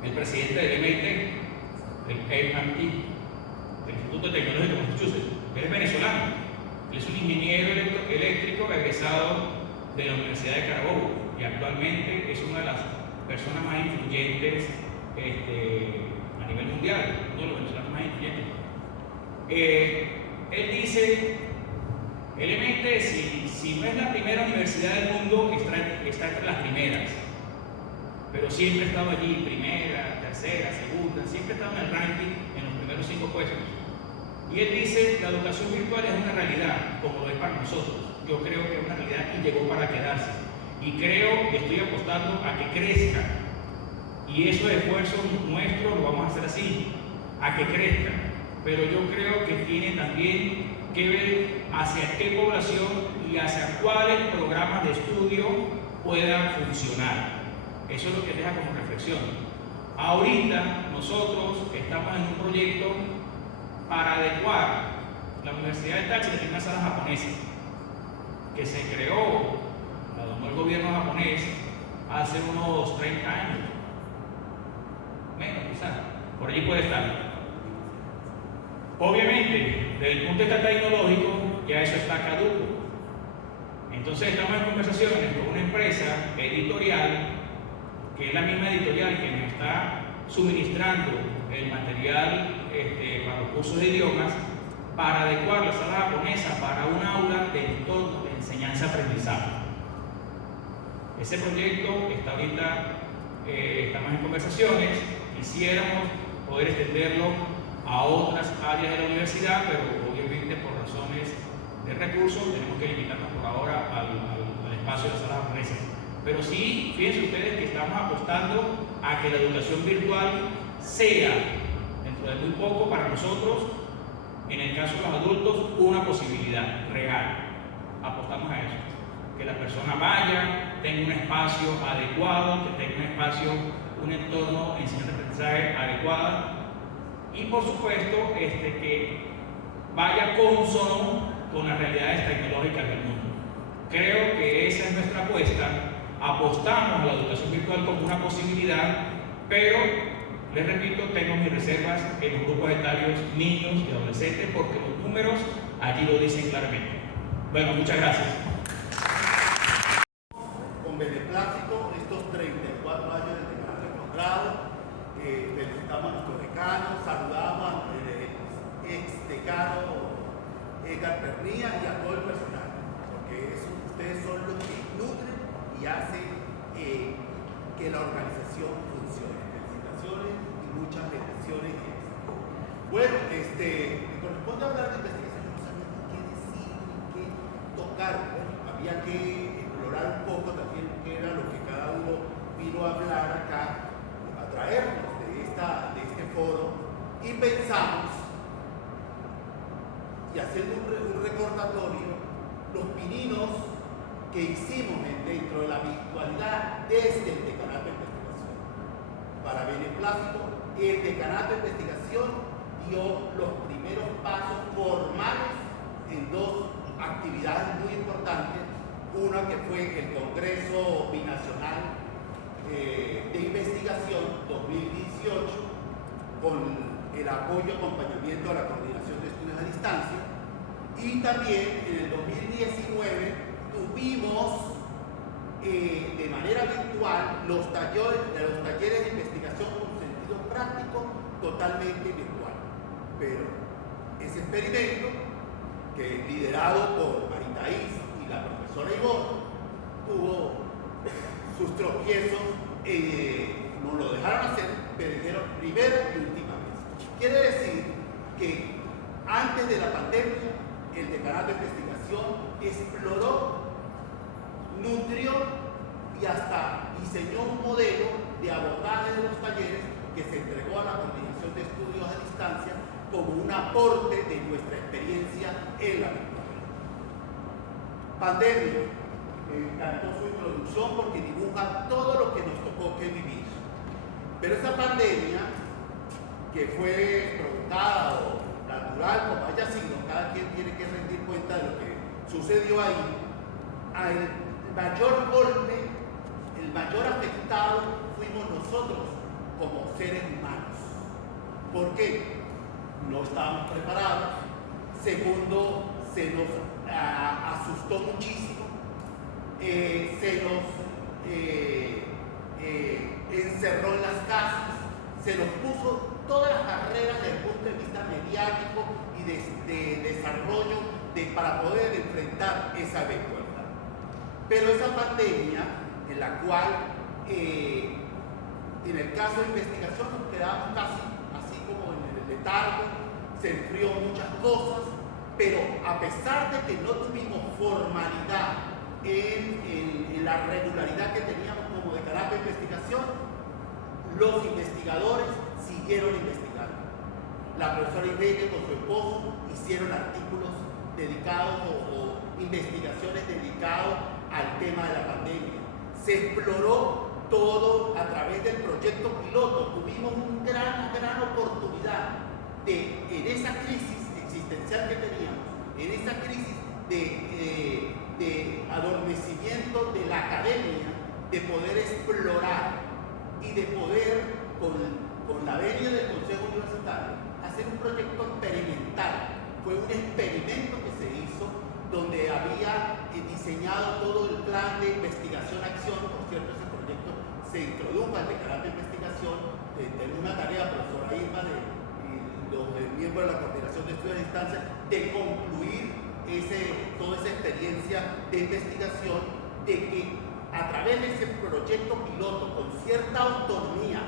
El presidente del MIT, del MIT, del Instituto Tecnológico de Massachusetts. Él es venezolano. Él es un ingeniero eléctrico egresado de la Universidad de Carabobo y actualmente es una de las personas más influyentes a nivel mundial, uno de los venezolanos más influyentes. Él dice, el MIT, si no es la primera universidad del mundo, está entre las primeras, pero siempre ha estado allí, primera, tercera, segunda, siempre ha estado en el ranking, en los primeros 5 puestos. Y él dice, la educación virtual es una realidad, como lo es para nosotros. Yo creo que es una realidad y llegó para quedarse. Y creo que estoy apostando a que crezca. Y esos esfuerzos nuestros lo vamos a hacer así, a que crezca. Pero yo creo que tiene también que ver hacia qué población y hacia cuáles programas de estudio puedan funcionar. Eso es lo que deja como reflexión. Ahorita nosotros estamos en un proyecto para adecuar la Universidad de Táchira, tiene una sala japonesa que se creó, la donó el gobierno japonés hace unos 30 años, menos quizás, por allí puede estar. Obviamente, desde el punto de vista tecnológico, ya eso está caduco. Entonces estamos en conversaciones con una empresa editorial, que es la misma editorial que nos está suministrando el material para los cursos de idiomas, para adecuar la sala japonesa para un aula de entorno de enseñanza-aprendizaje. Ese proyecto está ahorita, estamos en conversaciones, quisiéramos poder extenderlo a otras áreas de la universidad, pero obviamente por razones de recursos tenemos que limitarnos por ahora al espacio de la sala japonesa. Pero sí, fíjense ustedes que estamos apostando a que la educación virtual sea, dentro de muy poco para nosotros, en el caso de los adultos, una posibilidad real. Apostamos a eso. Que la persona vaya, tenga un espacio adecuado, que tenga un espacio, un entorno de enseñanza-aprendizaje adecuado y, por supuesto, que vaya consono con las realidades tecnológicas del mundo. Creo que esa es nuestra apuesta. Apostamos a la educación virtual como una posibilidad, pero les repito, tengo mis reservas en los grupos etarios niños y adolescentes porque los números allí lo dicen claramente. Bueno, muchas gracias. Con beneplácito estos 34 años de decanato de posgrado, felicitamos a nuestros decanos, saludamos al ex decano Edgar Pernía y a todo el personal, porque ustedes son los que nutren y hacen que la organización funcione. Felicitaciones y muchas bendiciones. Bueno, me corresponde hablar de investigación, no sabía qué decir, qué tocar. Bueno, había que explorar un poco también qué era lo que cada uno vino a hablar acá, a traernos de este foro, y pensamos, y haciendo un recordatorio, los pininos que hicimos dentro de la virtualidad desde el decanato de investigación. Para beneplácito, el decanato de investigación dio los primeros pasos formales en 2 actividades muy importantes. Una que fue el Congreso Binacional de Investigación 2018, con el apoyo y acompañamiento a la Coordinación de Estudios a Distancia, y también en el 2019 tuvimos de manera virtual los talleres de investigación con sentido práctico totalmente virtual. Pero ese experimento, que liderado por Maritaís y la profesora Ivonne, tuvo sus tropiezos, nos lo dejaron hacer, pero dijeron primera y última vez. Quiere decir que antes de la pandemia, el Decanato de Investigación exploró, nutrió y hasta diseñó un modelo de abordaje de los talleres que se entregó a la Coordinación de Estudios a Distancia como un aporte de nuestra experiencia en la virtualidad. Pandemia. Me encantó su introducción porque dibuja todo lo que nos tocó que vivir. Pero esa pandemia, que fue provocada o natural, como haya sido, cada quien tiene que rendir cuenta de lo que sucedió ahí, el mayor golpe, el mayor afectado fuimos nosotros como seres humanos. ¿Por qué? No estábamos preparados. Segundo, se nos asustó muchísimo. Se nos encerró en las casas, se nos puso todas las barreras desde el punto de vista mediático y de desarrollo para poder enfrentar esa eventualidad. Pero esa pandemia, en la cual en el caso de investigación nos quedamos casi así como en el letargo, se enfrió muchas cosas, pero a pesar de que no tuvimos formalidad en la regularidad que teníamos como decanato de investigación, los investigadores siguieron investigando. La profesora Ibete con su esposo hicieron artículos dedicados o investigaciones dedicadas al tema de la pandemia. Se exploró todo a través del proyecto piloto. Tuvimos una gran oportunidad de, en esa crisis existencial que teníamos, en esa crisis de adormecimiento de la academia, de poder explorar y de poder, con la venia del Consejo Universitario, hacer un proyecto experimental. Fue un experimento que se hizo donde había diseñado todo el plan de investigación-acción. Por cierto, ese proyecto se introdujo al decanato de investigación. Tenía una tarea, profesora Irma, y los miembros de la Coordinación de Estudios a Distancia, de concluir toda esa experiencia de investigación, de que a través de ese proyecto piloto, con cierta autonomía,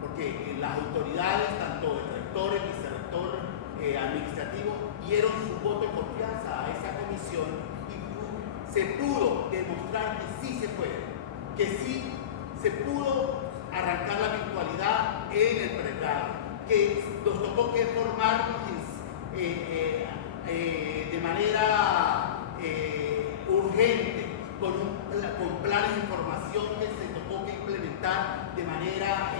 porque las autoridades, tanto el rector, el vicerrector administrativo, dieron su voto de confianza a esa comisión y se pudo demostrar que sí se puede, que sí se pudo arrancar la virtualidad en el pregrado, que nos tocó que formarnos de manera urgente, con planes de formación que se tocó que implementar de manera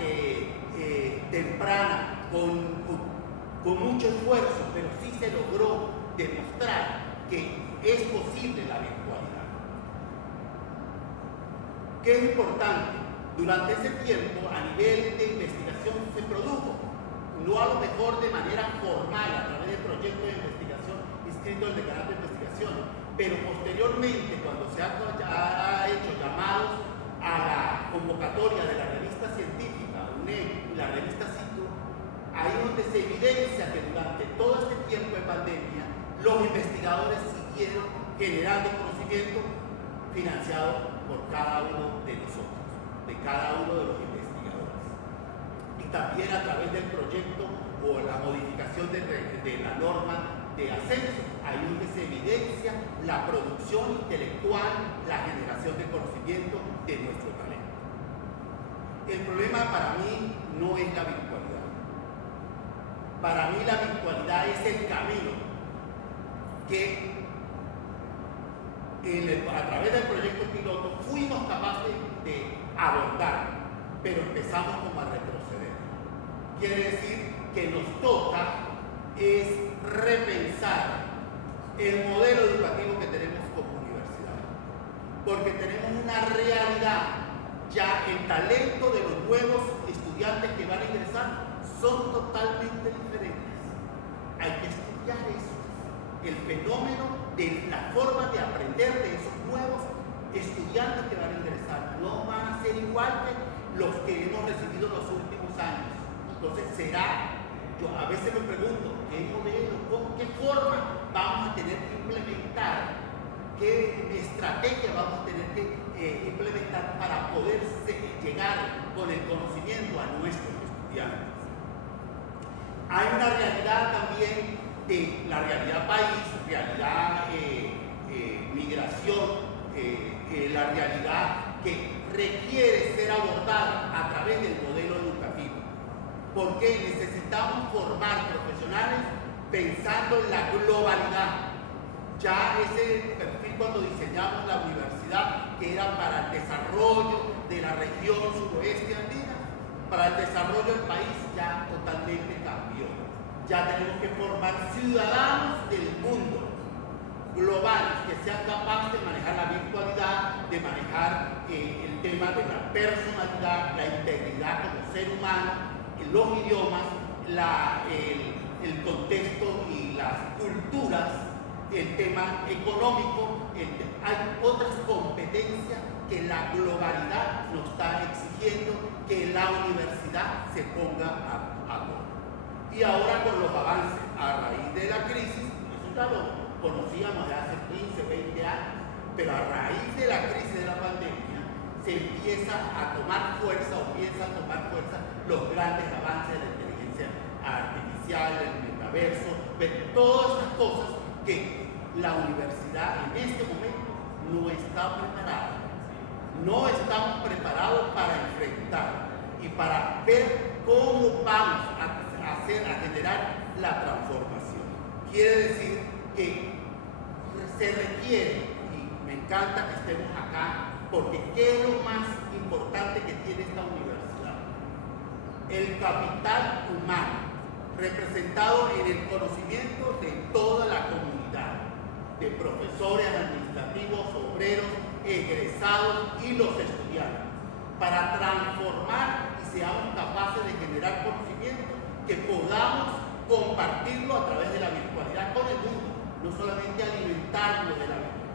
temprana, con mucho esfuerzo, pero sí se logró demostrar que es posible la virtualidad. ¿Qué es importante? Durante ese tiempo, a nivel de investigación, se produjo, no a lo mejor de manera formal, a través del proyecto de investigación inscrito en el decanato de investigación, pero posteriormente, cuando se ha hecho llamados a la convocatoria de la revista científica, UNED, y la revista CITU, ahí es donde se evidencia que durante todo este tiempo de pandemia, los investigadores siguieron generando conocimiento financiado por cada uno de nosotros, de cada uno de los investigadores. Y también a través del proyecto o la modificación de la norma de ascenso, ahí es donde se evidencia la producción intelectual, la generación de conocimiento de nuestro talento. El problema para mí no es la virtualidad. Para mí la virtualidad es el camino que a través del proyecto piloto fuimos capaces de abordar, pero empezamos como a retroceder. Quiere decir que nos toca es repensar el modelo educativo que tenemos como universidad, porque tenemos una realidad, ya el talento de los nuevos estudiantes que van a ingresar son totalmente diferentes. Hay que estudiar eso, el fenómeno de la forma de aprender de esos nuevos estudiantes que van a ingresar no van a ser igual que los que hemos recibido en los últimos años. Entonces yo a veces me pregunto, ¿qué modelo, qué forma vamos a tener que implementar, qué estrategia vamos a tener que implementar para poder llegar con el conocimiento a nuestros estudiantes? Hay una realidad también de la realidad país, realidad migración, la realidad que requiere ser abordada a través del modelo educativo, porque necesitamos formar profesionales pensando en la globalidad. Ya ese perfil cuando diseñamos la universidad, que era para el desarrollo de la región suroeste andina, para el desarrollo del país, ya totalmente cambió. Ya tenemos que formar ciudadanos del mundo, globales, que sean capaces de manejar la virtualidad, de manejar el tema de la personalidad, la integridad como ser humano, los idiomas, el contexto y las culturas, el tema económico. Hay otras competencias que la globalidad nos está exigiendo que la universidad se ponga a bordo. Y ahora con los avances a raíz de la crisis, eso ya lo conocíamos de hace 15, 20 años, pero a raíz de la crisis de la pandemia se empieza a tomar fuerza o empiezan a tomar fuerza los grandes avances de la inteligencia artificial, el metaverso, todas estas cosas que la universidad en este momento no está preparada. No estamos preparados para enfrentar y para ver cómo vamos a generar la transformación. Quiere decir que se requiere, y me encanta que estemos acá, porque ¿qué es lo más importante que tiene esta universidad? El capital humano, representado en el conocimiento de toda la comunidad, de profesores, administrativos, obreros, egresados y los estudiantes, para transformar y seamos capaces de generar conocimiento que podamos compartirlo a través de la virtualidad con el mundo, no solamente alimentarlo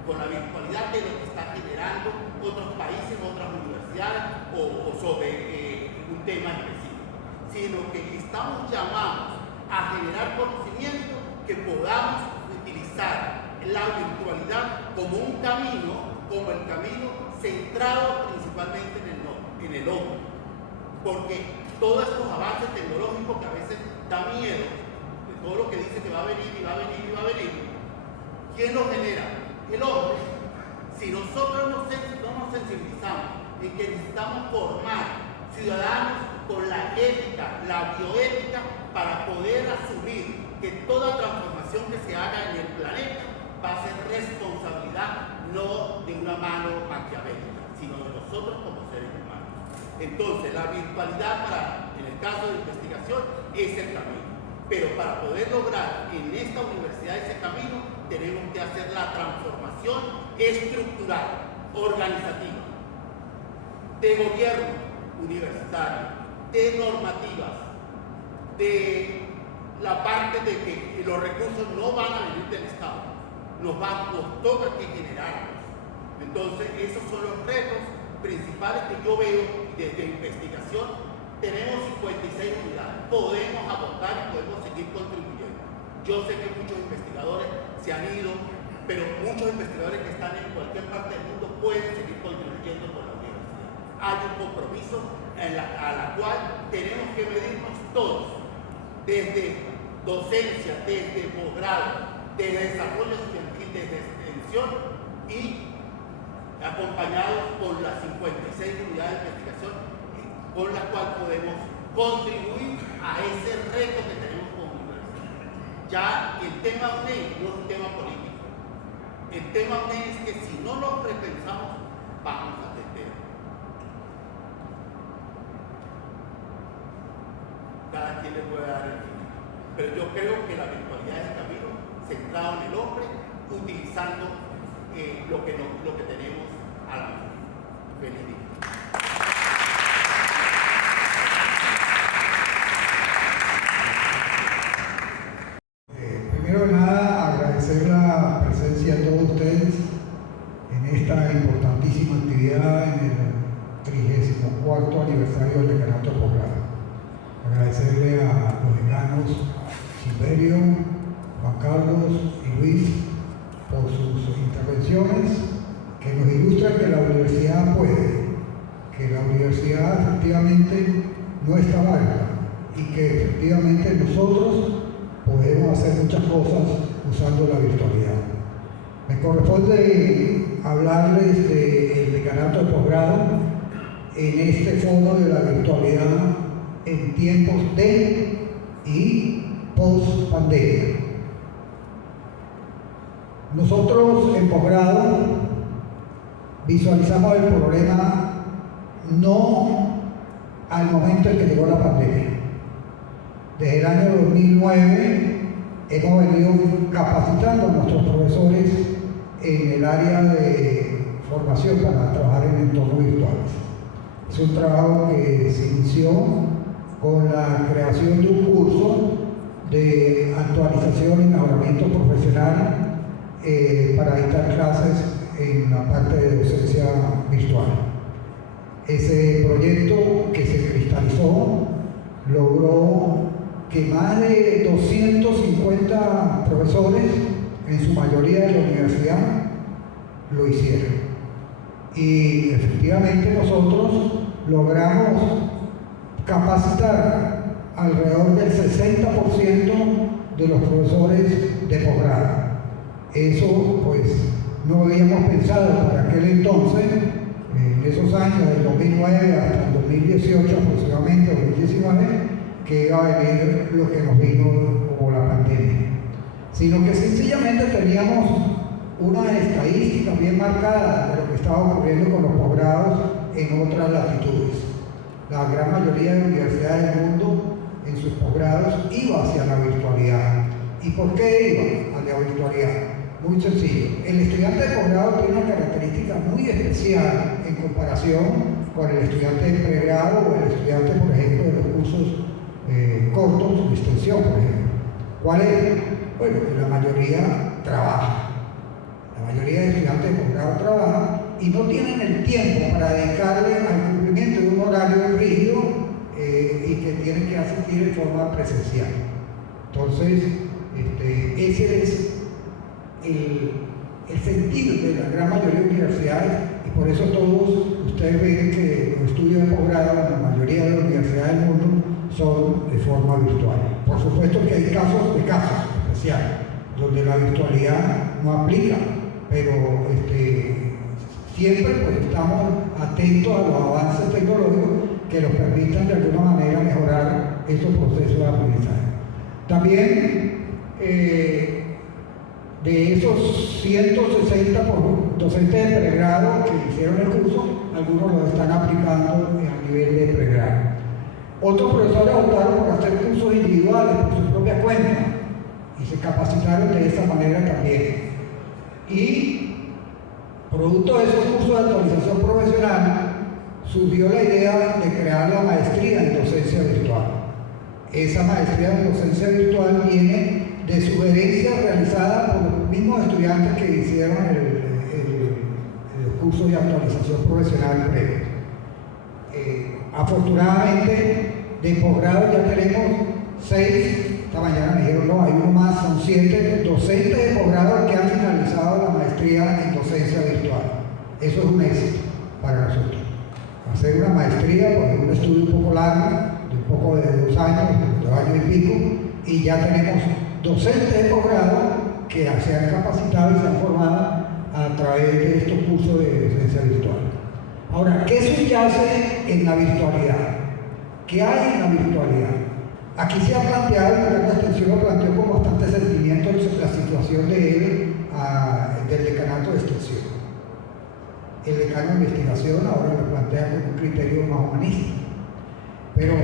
con la virtualidad de lo que está generando otros países, otras universidades o sobre un tema específico, sino que estamos llamados a generar conocimiento que podamos utilizar la virtualidad como un camino, como el camino centrado principalmente en el hombre, porque todos estos avances tecnológicos que a veces da miedo, de todo lo que dice que va a venir y va a venir y va a venir, ¿quién lo genera? El hombre. Si nosotros no nos sensibilizamos en que necesitamos formar ciudadanos con la ética, la bioética, para poder asumir que toda transformación que se haga en el planeta va a ser responsabilidad no de una mano maquiavélica, sino de nosotros como seres humanos. Entonces, la virtualidad en el caso de investigación es el camino, pero para poder lograr en esta universidad ese camino, tenemos que hacer la transformación estructural, organizativa, de gobierno universitario, de normativas, de la parte de que los recursos no van a venir del Estado, nos toca que generarlos. Entonces, esos son los retos principales que yo veo desde investigación. Tenemos 56 unidades, podemos aportar y podemos seguir contribuyendo. Yo sé que muchos investigadores se han ido, pero muchos investigadores que están en cualquier parte del mundo pueden seguir contribuyendo con la universidad. Hay un compromiso a la cual tenemos que medirnos todos, desde docencia, desde posgrado, desde desarrollo estudiantil, desde extensión y acompañados por las 56 unidades de investigación con las cuales podemos contribuir a ese reto que tenemos como universidad. Ya el tema UNED no es un tema político. El tema UNED es que si no lo repensamos, vamos a atender. Cada quien le puede dar el fin. Pero yo creo que la virtualidad es el camino centrado en el hombre, utilizando lo que tenemos a la mano. Feliz día. Primero de nada, agradecer la presencia de todos ustedes en esta importantísima actividad en el 34º aniversario del decanato de posgrado. Agradecerle a los decanos Silverio, Juan Carlos y Luis por sus intervenciones que nos ilustran que la universidad puede, que la universidad efectivamente no está larga y que efectivamente nosotros podemos hacer muchas cosas usando la virtualidad. Me corresponde hablarles del decanato de posgrado en este foro de la virtualidad en tiempos de y post pandemia. Nosotros en posgrado visualizamos el problema no al momento en que llegó la pandemia. Desde el año 2009 hemos venido capacitando a nuestros profesores en el área de formación para trabajar en entornos virtuales. Es un trabajo que se inició con la creación de un curso de actualización y mejoramiento profesional para dictar clases en la parte de docencia virtual. Ese proyecto que se cristalizó logró que más de 250 profesores, en su mayoría de la universidad, lo hicieron. Y efectivamente nosotros logramos capacitar alrededor del 60% de los profesores de posgrado. Eso pues no habíamos pensado para aquel entonces, en esos años del 2009 hasta el 2018 aproximadamente, 2019, que iba a venir lo que nos vino como la pandemia, sino que sencillamente teníamos unas estadísticas bien marcadas de lo que estaba ocurriendo con los posgrados en otras latitudes. La gran mayoría de universidades del mundo en sus posgrados iba hacia la virtualidad. ¿Y por qué iba hacia la virtualidad? Muy sencillo. El estudiante de posgrado tiene una característica muy especial en comparación con el estudiante de pregrado o el estudiante, por ejemplo, de los cursos cortos de extensión, por ejemplo. ¿Cuál es? Bueno, que la mayoría trabaja. La mayoría de estudiantes de posgrado trabajan y no tienen el tiempo para dedicarle al cumplimiento de un horario rígido y que tienen que asistir de forma presencial. Entonces, ese es el sentido de la gran mayoría de universidades, y por eso todos ustedes ven que los estudios de posgrado en la mayoría de las universidades del mundo son de forma virtual. Por supuesto que hay casos especiales donde la virtualidad no aplica, pero siempre pues estamos atentos a los avances tecnológicos que nos permitan de alguna manera mejorar estos procesos de aprendizaje. También de esos 160 docentes de pregrado que hicieron el curso, algunos lo están aplicando a nivel de pregrado. Otros profesores optaron por hacer cursos individuales por su propia cuenta y se capacitaron de esa manera también. Y producto de esos cursos de actualización profesional surgió la idea de crear la maestría en docencia virtual. Esa maestría en docencia virtual viene de sugerencias realizadas por los mismos estudiantes que hicieron el curso de actualización profesional previo. Afortunadamente, de posgrado ya tenemos 6, esta mañana me dijeron no, hay uno más, son 7 docentes de posgrado que han finalizado la maestría en docencia virtual. Eso es un éxito para nosotros. Hacer una maestría, pues es un estudio un poco largo, de un poco de 2 años, 2 años y pico, y ya tenemos docentes de posgrado que se han capacitado y se han formado a través de estos cursos de docencia virtual. Ahora, ¿qué subyace en la virtualidad? ¿Qué hay en la virtualidad? Aquí se ha planteado, y la extensión lo planteó con bastante sentimiento la situación de él del decanato de extensión. El decano de investigación ahora lo plantea con un criterio más humanista. Pero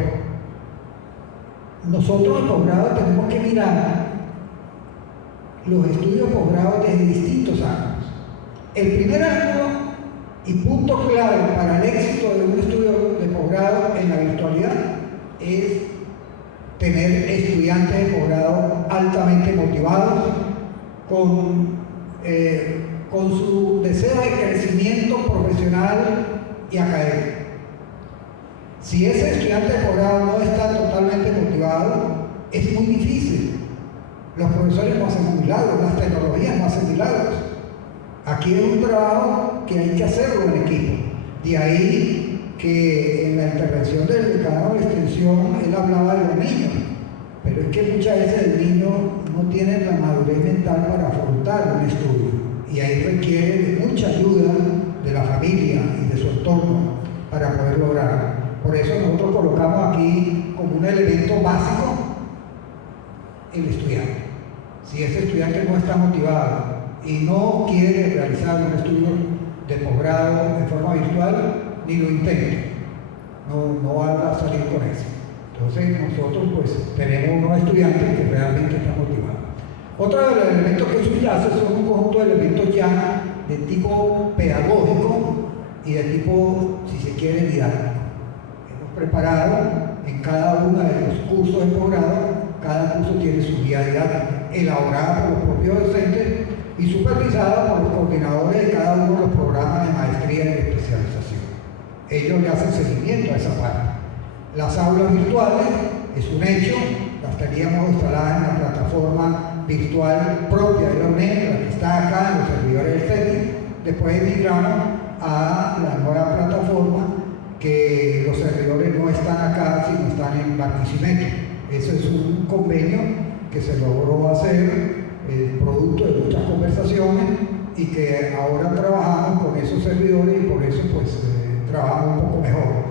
nosotros en posgrado tenemos que mirar los estudios de posgrado desde distintos ángulos. El primer ángulo y punto clave para el éxito de un estudio de posgrado en la virtualidad es tener estudiantes de posgrado altamente motivados, con su deseo de crecimiento profesional y académico. Si ese estudiante de posgrado no está totalmente motivado, es muy difícil. Los profesores no hacen milagros, las tecnologías no hacen milagros. Aquí es un trabajo que hay que hacerlo en equipo. De ahí que en la intervención del decano de extensión él hablaba de los niños, pero es que muchas veces el niño no tiene la madurez mental para afrontar un estudio y ahí requiere de mucha ayuda de la familia y de su entorno para poder lograrlo. Por eso nosotros colocamos aquí como un elemento básico el estudiante. Si ese estudiante no está motivado y no quiere realizar un estudio de posgrado en forma virtual, ni lo intente, no va a salir con eso. Entonces nosotros pues tenemos unos estudiantes que realmente están motivados. Otro de los elementos que subyace son un conjunto de elementos ya de tipo pedagógico y de tipo, si se quiere, didáctico. Hemos preparado en cada uno de los cursos de posgrado, cada curso tiene su guía didáctica, elaborada por los propios docentes y supervisada por los coordinadores de cada uno de los programas de maestría y de especialización. Ellos le hacen seguimiento a esa parte. Las aulas virtuales es un hecho, las teníamos instaladas en la plataforma virtual propia de la UNED, la que está acá en los servidores del CETI. Después emigramos a la nueva plataforma, que los servidores no están acá, sino están en Barquisimeto. Eso es un convenio que se logró hacer producto de muchas conversaciones y que ahora trabajamos con esos servidores y por eso pues trabajamos un poco mejor.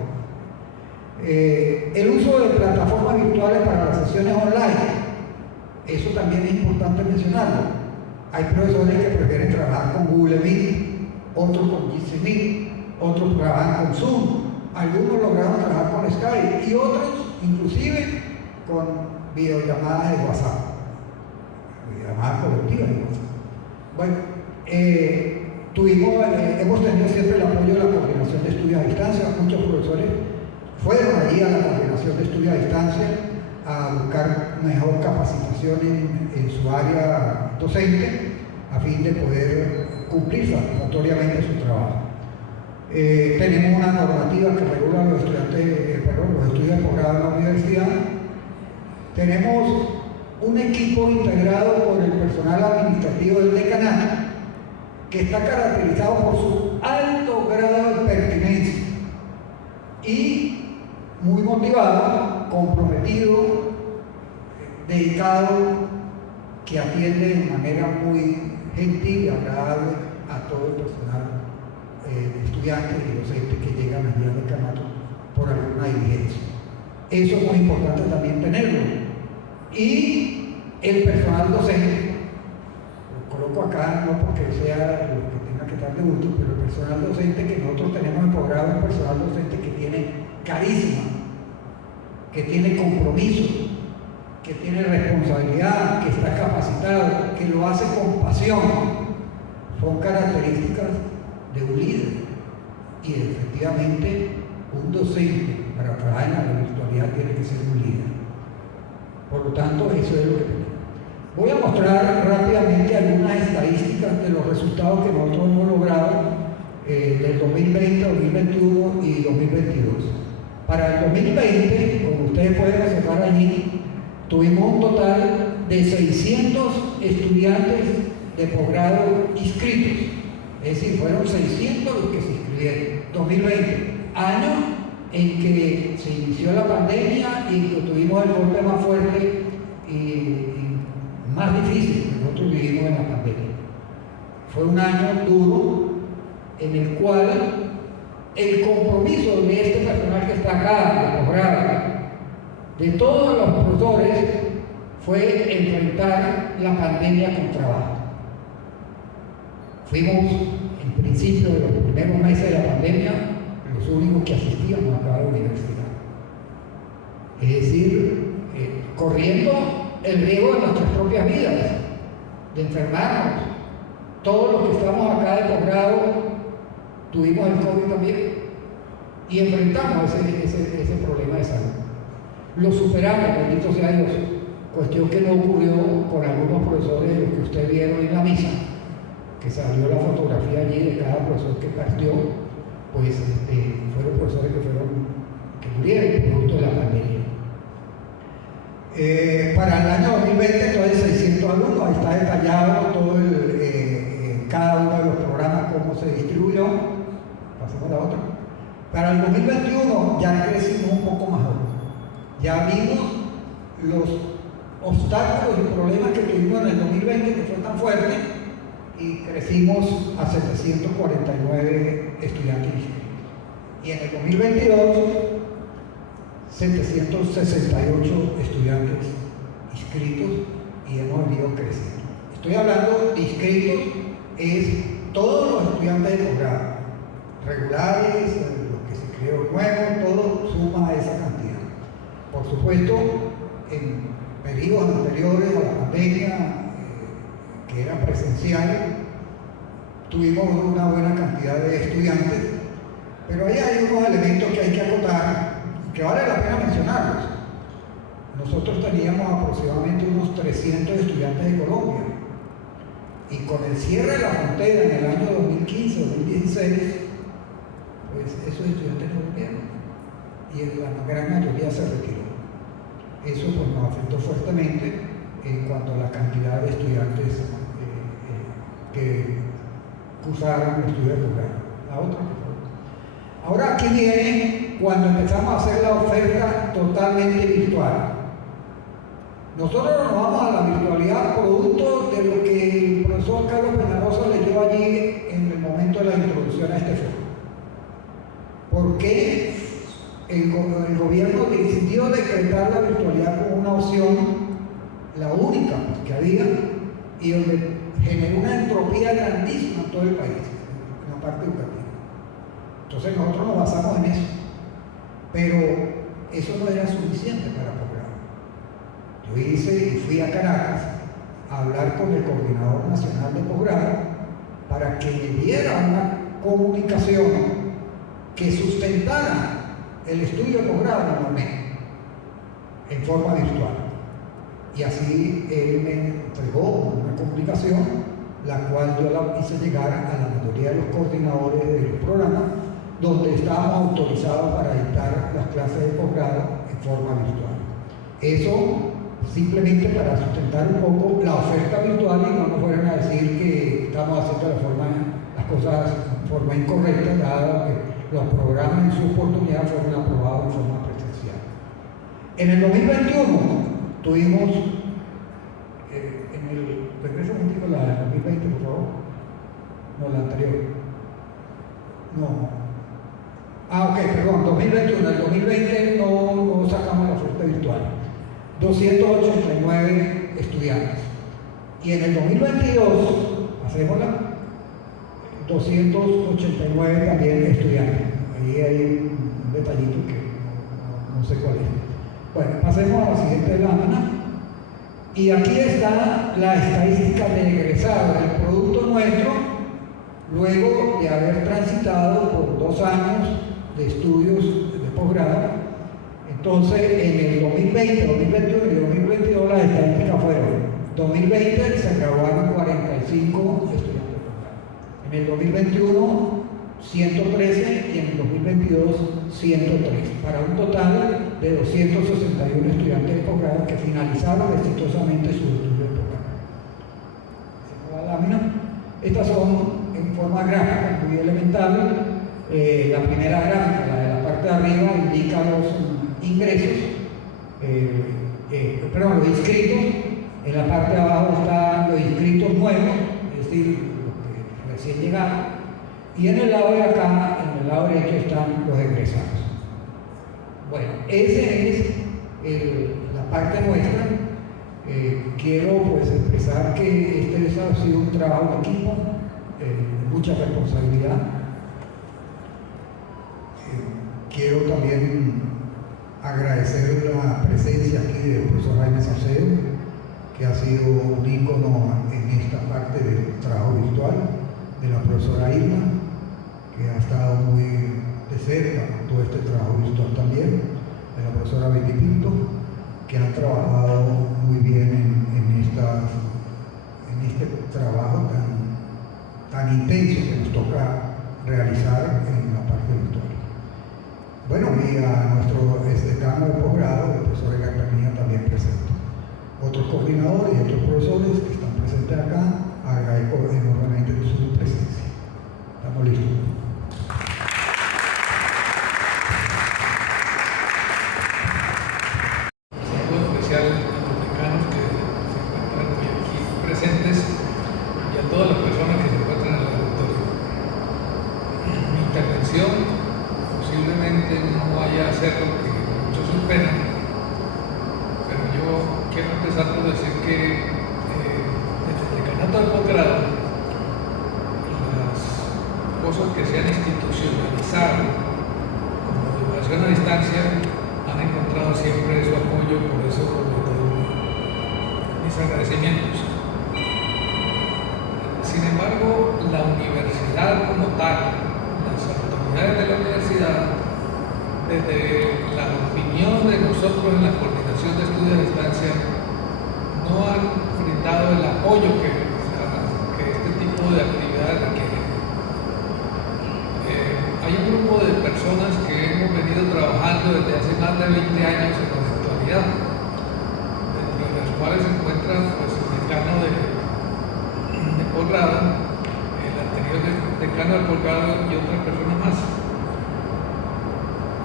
El uso de plataformas virtuales para las sesiones online, eso también es importante mencionarlo. Hay profesores que prefieren trabajar con Google Meet, otros con G Meet, otros trabajan con Zoom, algunos lograron trabajar con Skype y otros inclusive con videollamadas de WhatsApp, videollamadas colectivas de WhatsApp. Bueno, hemos tenido siempre el apoyo de la Coordinación de Estudios a Distancia. Muchos profesores fueron allí a la Coordinación de Estudios a Distancia a buscar mejor capacitación en su área docente a fin de poder cumplir satisfactoriamente su trabajo. Tenemos una normativa que regula los estudios de posgrado en la universidad. Tenemos un equipo integrado por el personal administrativo del decanato que está caracterizado por su alto grado de pertinencia y muy motivado, comprometido, dedicado, que atiende de manera muy gentil y agradable a todo el personal estudiantes y docentes que llegan allí al decanato por alguna diligencia. Eso es muy importante también tenerlo. Y el personal docente, lo coloco acá no porque sea lo que tenga que estar de gusto, pero el personal docente que nosotros tenemos en posgrado es un personal docente que tiene carisma, que tiene compromiso, que tiene responsabilidad, que está capacitado, que lo hace con pasión. Son características de un líder. Y efectivamente, un docente para trabajar en la virtualidad tiene que ser un líder. Por lo tanto, eso es lo que tenemos. Voy a mostrar rápidamente algunas estadísticas de los resultados que nosotros hemos logrado del 2020, 2021 y 2022. Para el 2020, como ustedes pueden observar allí, tuvimos un total de 600 estudiantes de posgrado inscritos. Es decir, fueron 600 los que se inscribieron. 2020, año en que se inició la pandemia y que tuvimos el golpe más fuerte y más difícil que nosotros vivimos en la pandemia. Fue un año duro en el cual el compromiso de este personal que está acá, de posgrado, de todos los profesores, fue enfrentar la pandemia con trabajo. Fuimos, en principio de los primeros meses de la pandemia, los únicos que asistíamos acá a la universidad. Es decir, corriendo el riesgo de nuestras propias vidas, de enfermarnos. Todos los que estamos acá de posgrado tuvimos el COVID también y enfrentamos ese problema de salud. Lo superamos, bendito sea Dios, cuestión que no ocurrió con algunos profesores de los que ustedes vieron en la misa, que salió la fotografía allí de cada profesor que partió pues fueron profesores que murieron producto de la pandemia. Para el año 2020, entonces 600 alumnos, ahí está detallado todo cada uno de los programas, cómo se distribuyó. Pasemos a la otra. Para el 2021 ya crecimos un poco más. Ya vimos los obstáculos y problemas que tuvimos en el 2020, que fue tan fuerte, y crecimos a 749 estudiantes inscritos. Y en el 2022, 768 estudiantes inscritos y hemos venido creciendo. Estoy hablando de inscritos, es todos los estudiantes de posgrado, regulares, los que se creó nuevos, todo suma a esa cantidad. Por supuesto, en periodos anteriores a la pandemia, que era presencial, tuvimos una buena cantidad de estudiantes, pero ahí hay unos elementos que hay que acotar, que vale la pena mencionarlos. Nosotros teníamos aproximadamente unos 300 estudiantes de Colombia, y con el cierre de la frontera en el año 2015-2016, pues esos estudiantes no volvieron, y la gran mayoría se retiró. Eso pues nos afectó fuertemente en cuanto a la cantidad de estudiantes que cursaron el estudio de posgrado. La otra, por favor. Ahora aquí viene cuando empezamos a hacer la oferta totalmente virtual. Nosotros nos vamos a la virtualidad producto de lo que el profesor Carlos Peñalosa leyó allí en el momento de la introducción a este foro. ¿Por qué el gobierno decidió decretar la virtualidad como una opción, la única que había, y donde generó una entropía grandísima en todo el país, en la parte educativa? Entonces nosotros nos basamos en eso, pero eso no era suficiente para posgrado. Yo hice y fui a Caracas a hablar con el Coordinador Nacional de Posgrado para que me diera una comunicación que sustentara el estudio de posgrado normalmente en forma virtual. Y así él me entregó una comunicación, la cual yo la hice llegar a la mayoría de los coordinadores de los programas, donde estábamos autorizados para dictar las clases de posgrado en forma virtual. Eso simplemente para sustentar un poco la oferta virtual y no nos fueran a decir que estamos haciendo las cosas de forma incorrecta, dado que los programas en su oportunidad fueron aprobados en forma presencial. En el 2021 tuvimos, regresa un momentico la del 2020, por favor. No, la anterior. No. Ok, perdón, 2021. En el 2020 no sacamos la oferta virtual. 289 estudiantes. Y en el 2022, hacémosla, 289 también estudiantes. Ahí hay un detallito que no sé cuál es. Bueno, pasemos a la siguiente lámina. Y aquí está la estadística de egresados, el producto nuestro, luego de haber transitado por 2 años de estudios de posgrado. Entonces, en el 2020, 2021 y 2022 las estadísticas fueron: 2020 se graduaron 45 estudiantes de posgrado, en el 2021 113 y en el 2022 103, para un total de 261 estudiantes de posgrado que finalizaron exitosamente su estudio de posgrado. La lámina. Estas son en forma gráfica muy elemental. La primera gráfica, la de la parte de arriba, indica los ingresos, los inscritos. En la parte de abajo están los inscritos nuevos, es decir, los que recién llegaron. Y en el lado de acá, en el lado derecho, están los egresados. Bueno, esa es la parte nuestra. Quiero pues expresar que este ha sido un trabajo de equipo, mucha responsabilidad. Quiero también agradecer la presencia aquí del profesor Jaime Salcedo, que ha sido un ícono en esta parte del trabajo virtual, de la profesora Irma, que ha estado muy de cerca con todo este trabajo virtual también, de la profesora Betty Pinto, que han trabajado muy bien en este trabajo tan intenso que nos toca realizar en la parte virtual. Bueno, y a nuestro decano de posgrado, el profesor Edgar Pernilla, también presente. Otros coordinadores y otros profesores que están presentes acá, agradezco enormemente su presencia. Estamos listos. Saludo especial a los decanos que se encuentran hoy aquí presentes y a todas las personas que se encuentran en el auditorio. Mi intervención posiblemente no vaya a ser lo que muchos esperan, pero yo quiero empezar por decir que desde el decanato del posgrado, las cosas que se han institucionalizado como educación a distancia han encontrado siempre su apoyo, por eso mis agradecimientos. Sin embargo, la universidad como tal, las autoridades de la universidad, desde la opinión de nosotros en la coordinación de estudios a distancia, no han brindado el apoyo que este tipo de actividades requiere. Hay un grupo de personas que hemos venido trabajando desde hace más de 20 años en la virtualidad, dentro de las cuales se encuentra pues, el decano de posgrado, el anterior decano de posgrado y otras personas más.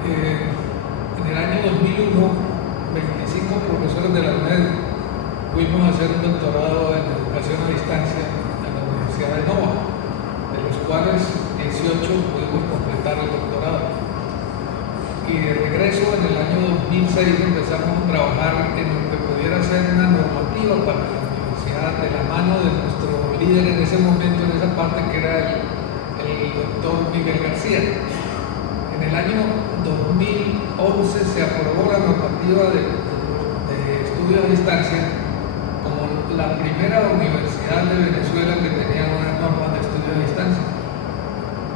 En el año 2001, 25 profesores de la UNED fuimos a hacer un doctorado en educación a distancia en la Universidad de Nova, de los cuales 18 pudimos completar el doctorado. Y de regreso en el año 2006 empezamos a trabajar en lo que pudiera ser una normativa para la universidad de la mano de nuestro líder en ese momento, en esa parte que era el doctor Miguel García. En el año 2011 se aprobó la normativa de estudio a distancia como la primera universidad de Venezuela que tenía unas normas de estudio a distancia.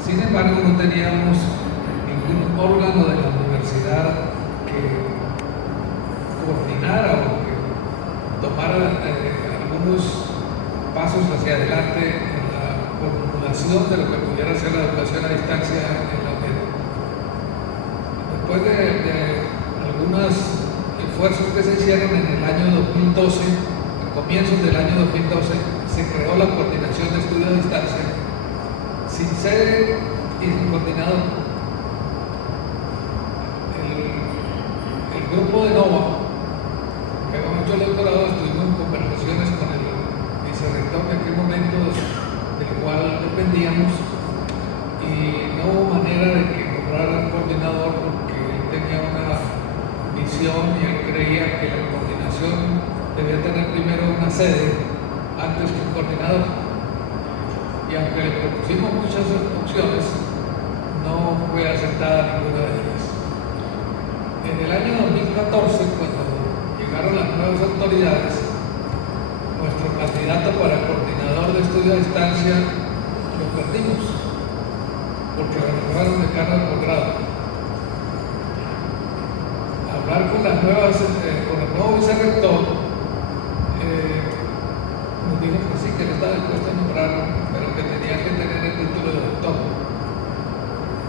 Sin embargo, no teníamos ningún órgano de la universidad que coordinara o que tomara algunos pasos hacia adelante en la formulación de lo que pudiera ser la educación a distancia en la UNED. Después de algunos esfuerzos que se hicieron en el año 2012, a comienzos del año 2012, se creó la coordinación de estudios a distancia sin sede y sin coordinador. El grupo de Nova, que habíamos hecho el doctorado, estuvimos en conversaciones con el vicerrector en aquel momento, del cual dependíamos, y no hubo manera de que nombrara un coordinador porque él tenía una visión y él creía que la coordinación debía tener primero una sede antes que un coordinador. Y aunque le propusimos muchas opciones, no fue aceptada ninguna de ellas. En el año 2014, cuando llegaron las nuevas autoridades, nuestro candidato para coordinador de estudio a distancia lo perdimos, porque renombraron decano de posgrado. Hablar con las nuevas, con el nuevo vicerrector, nos dijo que sí, que él estaba dispuesto a nombrarlo, pero que tenía que tener el título de doctor.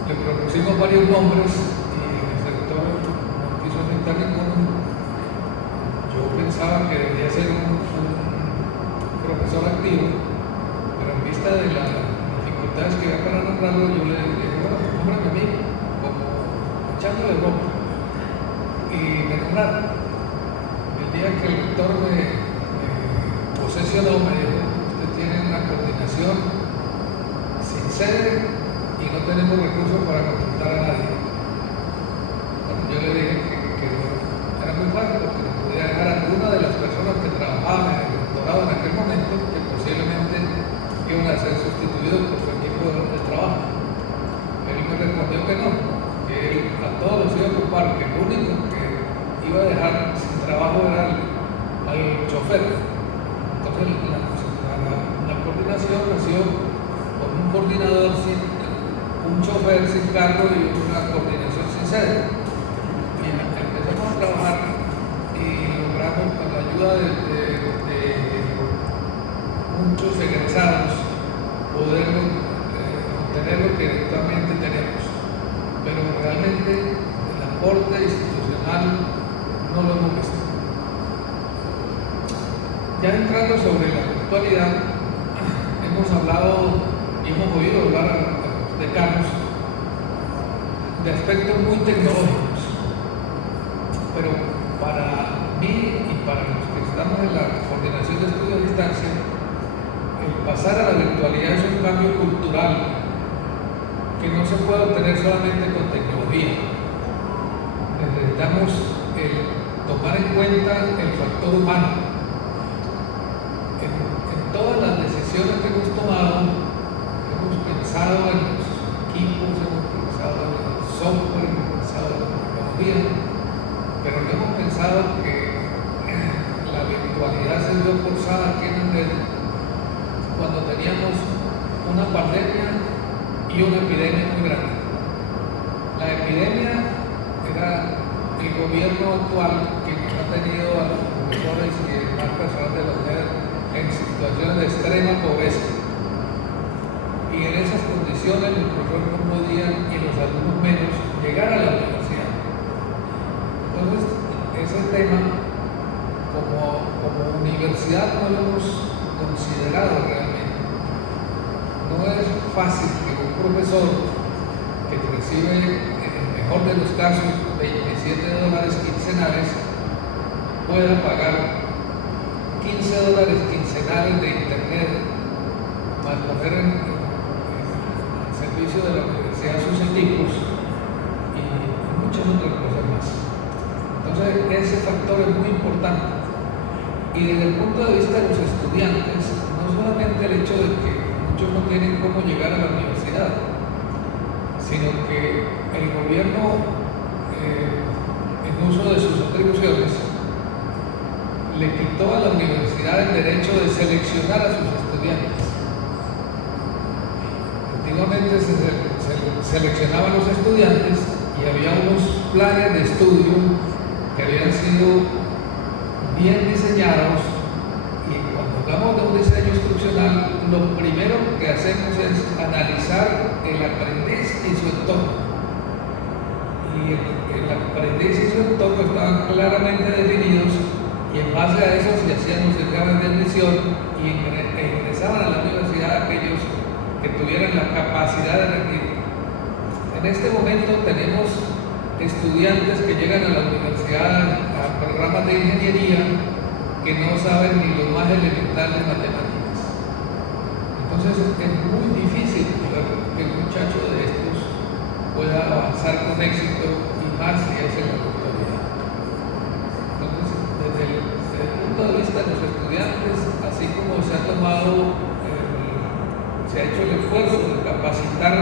Le propusimos varios nombres y el vicerrector no quiso aceptar ninguno. Yo pensaba que debía ser un profesor activo, pero en vista de las dificultades que había para nombrarlo, yo le dije, bueno, nómbrame a mí, como echándole ropa. Y me nombraron. El día que el rector me posesionó, me dijo, usted tiene una coordinación sin sede y no tenemos recursos para contratar a nadie. Bueno, yo le dije que era muy fácil porque le podía dejar a alguna de las personas que trabajaban en el doctorado en aquel momento que posiblemente iban a ser sustituidos por su equipo de trabajo. Él me respondió que no, que él a todos los iba a ocupar, que el único que iba a dejar sin trabajo era al chofer. Entonces la coordinación nació con un coordinador un chofer sin cargo y una coordinación sin sede. Y empezamos a trabajar y logramos con la ayuda de muchos egresados poder obtener mantener lo que actualmente tenemos, pero realmente el aporte institucional no lo hemos visto. Ya entrando sobre la virtualidad, hemos hablado y hemos oído hablar a los decanos de aspectos muy tecnológicos, pero para mí y para los que estamos en la coordinación de estudios a distancia, el pasar a la virtualidad es un cambio cultural que no se puede obtener solamente con tecnología. Necesitamos tomar en cuenta el factor humano. En todas las decisiones que hemos tomado, hemos pensado en los equipos, hemos pensado en el software, hemos pensado en la tecnología, pero no hemos pensado que la virtualidad se vio forzada aquí en el medio cuando teníamos una pandemia y una epidemia muy grande. La epidemia era el gobierno actual que nos ha tenido a los profesores y demás personas de la UNED en situaciones de extrema pobreza. Y en esas condiciones los profesores no podían y los alumnos menos llegar a la universidad. Entonces, ese tema como universidad no lo hemos considerado realmente. No es fácil que un profesor que recibe, en el mejor de los casos, $27 quincenales, pueda pagar $15 quincenales de internet, más poner en servicio de la universidad sus equipos y muchas otras cosas más. Entonces, ese factor es muy importante. Y desde el punto de vista de los estudiantes, no solamente el hecho de que muchos no tienen cómo llegar a la universidad, sino que el gobierno, en uso de sus atribuciones, le quitó a la universidad el derecho de seleccionar a sus estudiantes. Antiguamente se seleccionaban los estudiantes y había unos planes de estudio que habían sido bien diseñados, y cuando hablamos de un diseño instruccional, lo primero que hacemos es analizar el aprendiz y su entorno. Y el aprendiz y su entorno estaban claramente definidos, y en base a eso se hacían los exámenes de admisión y ingresaban a la universidad aquellos que tuvieran la capacidad de rendir. En este momento tenemos estudiantes que llegan a la universidad a programas de ingeniería que no saben ni lo más elemental de matemáticas. Entonces es muy difícil que un muchacho de estos pueda avanzar con éxito, y más si es en la virtualidad. Entonces, desde el punto de vista de los estudiantes, así como se ha tomado, se ha hecho el esfuerzo de capacitar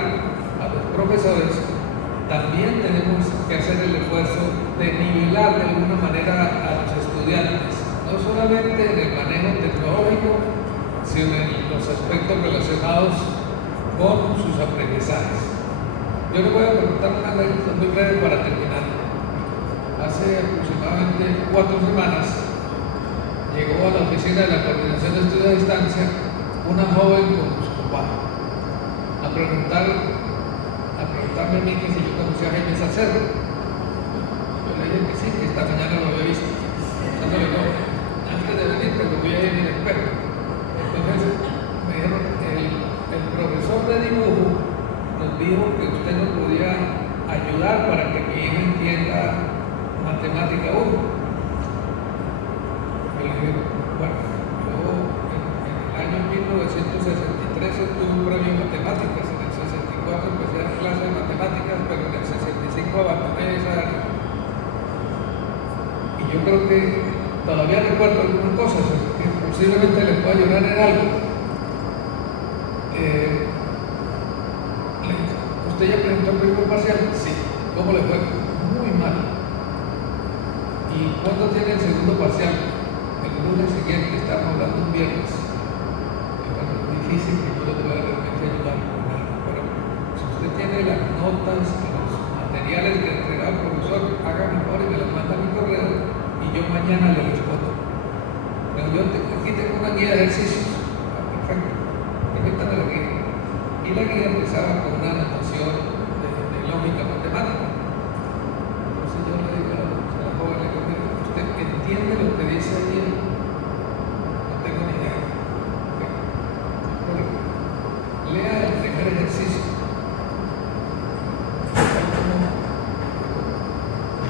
a los profesores, también tenemos que hacer el esfuerzo de nivelar de alguna manera a los estudiantes, no solamente en el manejo tecnológico, sino en los aspectos relacionados con sus aprendizajes. Yo les voy a contar una anécdota muy breve para terminar. Hace aproximadamente 4 semanas llegó a la oficina de la Coordinación de Estudios a Distancia una joven con su papá a preguntarme a mí que si yo conocía a Jaime Salcedo. Yo le dije que sí, que esta mañana lo había visto. Entonces, no, antes de venir, pero lo vi ahí en el espejo. Entonces me dijeron, el profesor de dibujo nos dijo que usted nos podía ayudar para que mi hijo entienda matemática 1. Yo le dije, bueno, yo en el año 1963 obtuve un premio en matemáticas. En el 64 empecé a dar clases de matemáticas, pero en el 65 abandoné esa área. Y yo creo que todavía recuerdo algunas cosas que posiblemente les pueda ayudar en algo. ¿Usted ya presentó el primer parcial? Sí. ¿Cómo le fue? Muy mal. ¿Y cuándo tiene el segundo parcial? El lunes siguiente, estamos hablando un viernes. Bueno, es difícil que yo le pueda realmente ayudar con algo, pero si usted tiene las notas, los materiales que entregó el profesor, haga mejor y me las manda a mi correo y yo mañana le respondo. Pero yo aquí tengo una guía de ejercicios. Perfecto. Permítanme la guía. Y Y la guía empezaba con una anotación de lógica matemática. Entonces yo le digo a la joven, le digo, mire, ¿usted entiende lo que dice ahí? No tengo ni idea. Bueno, lea el primer ejercicio.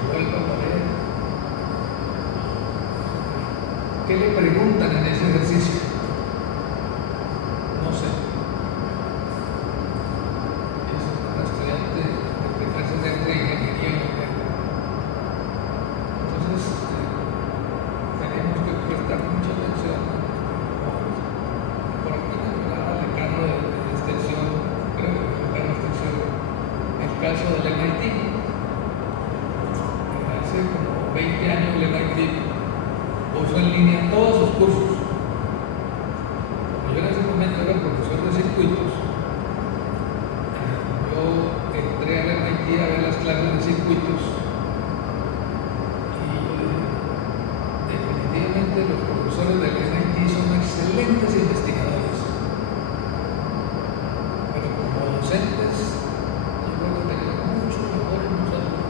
Vuelva a leer. ¿Qué le preguntan en ese ejercicio? No sé. Es una estudiante de primer semestre de ingeniería nuclear. Entonces, tenemos que prestar mucha atención. Por aquí me hablaba el decano de extensión, creo que el decano de extensión, el caso del MIT. Hace como 20 años el MIT puso en línea todos sus cursos. Yo en ese momento era profesor de circuitos. Yo entré a la MIT a ver las clases de circuitos y definitivamente los profesores del MIT son excelentes investigadores, pero como docentes yo creo que tenemos mucho mejor en nosotros.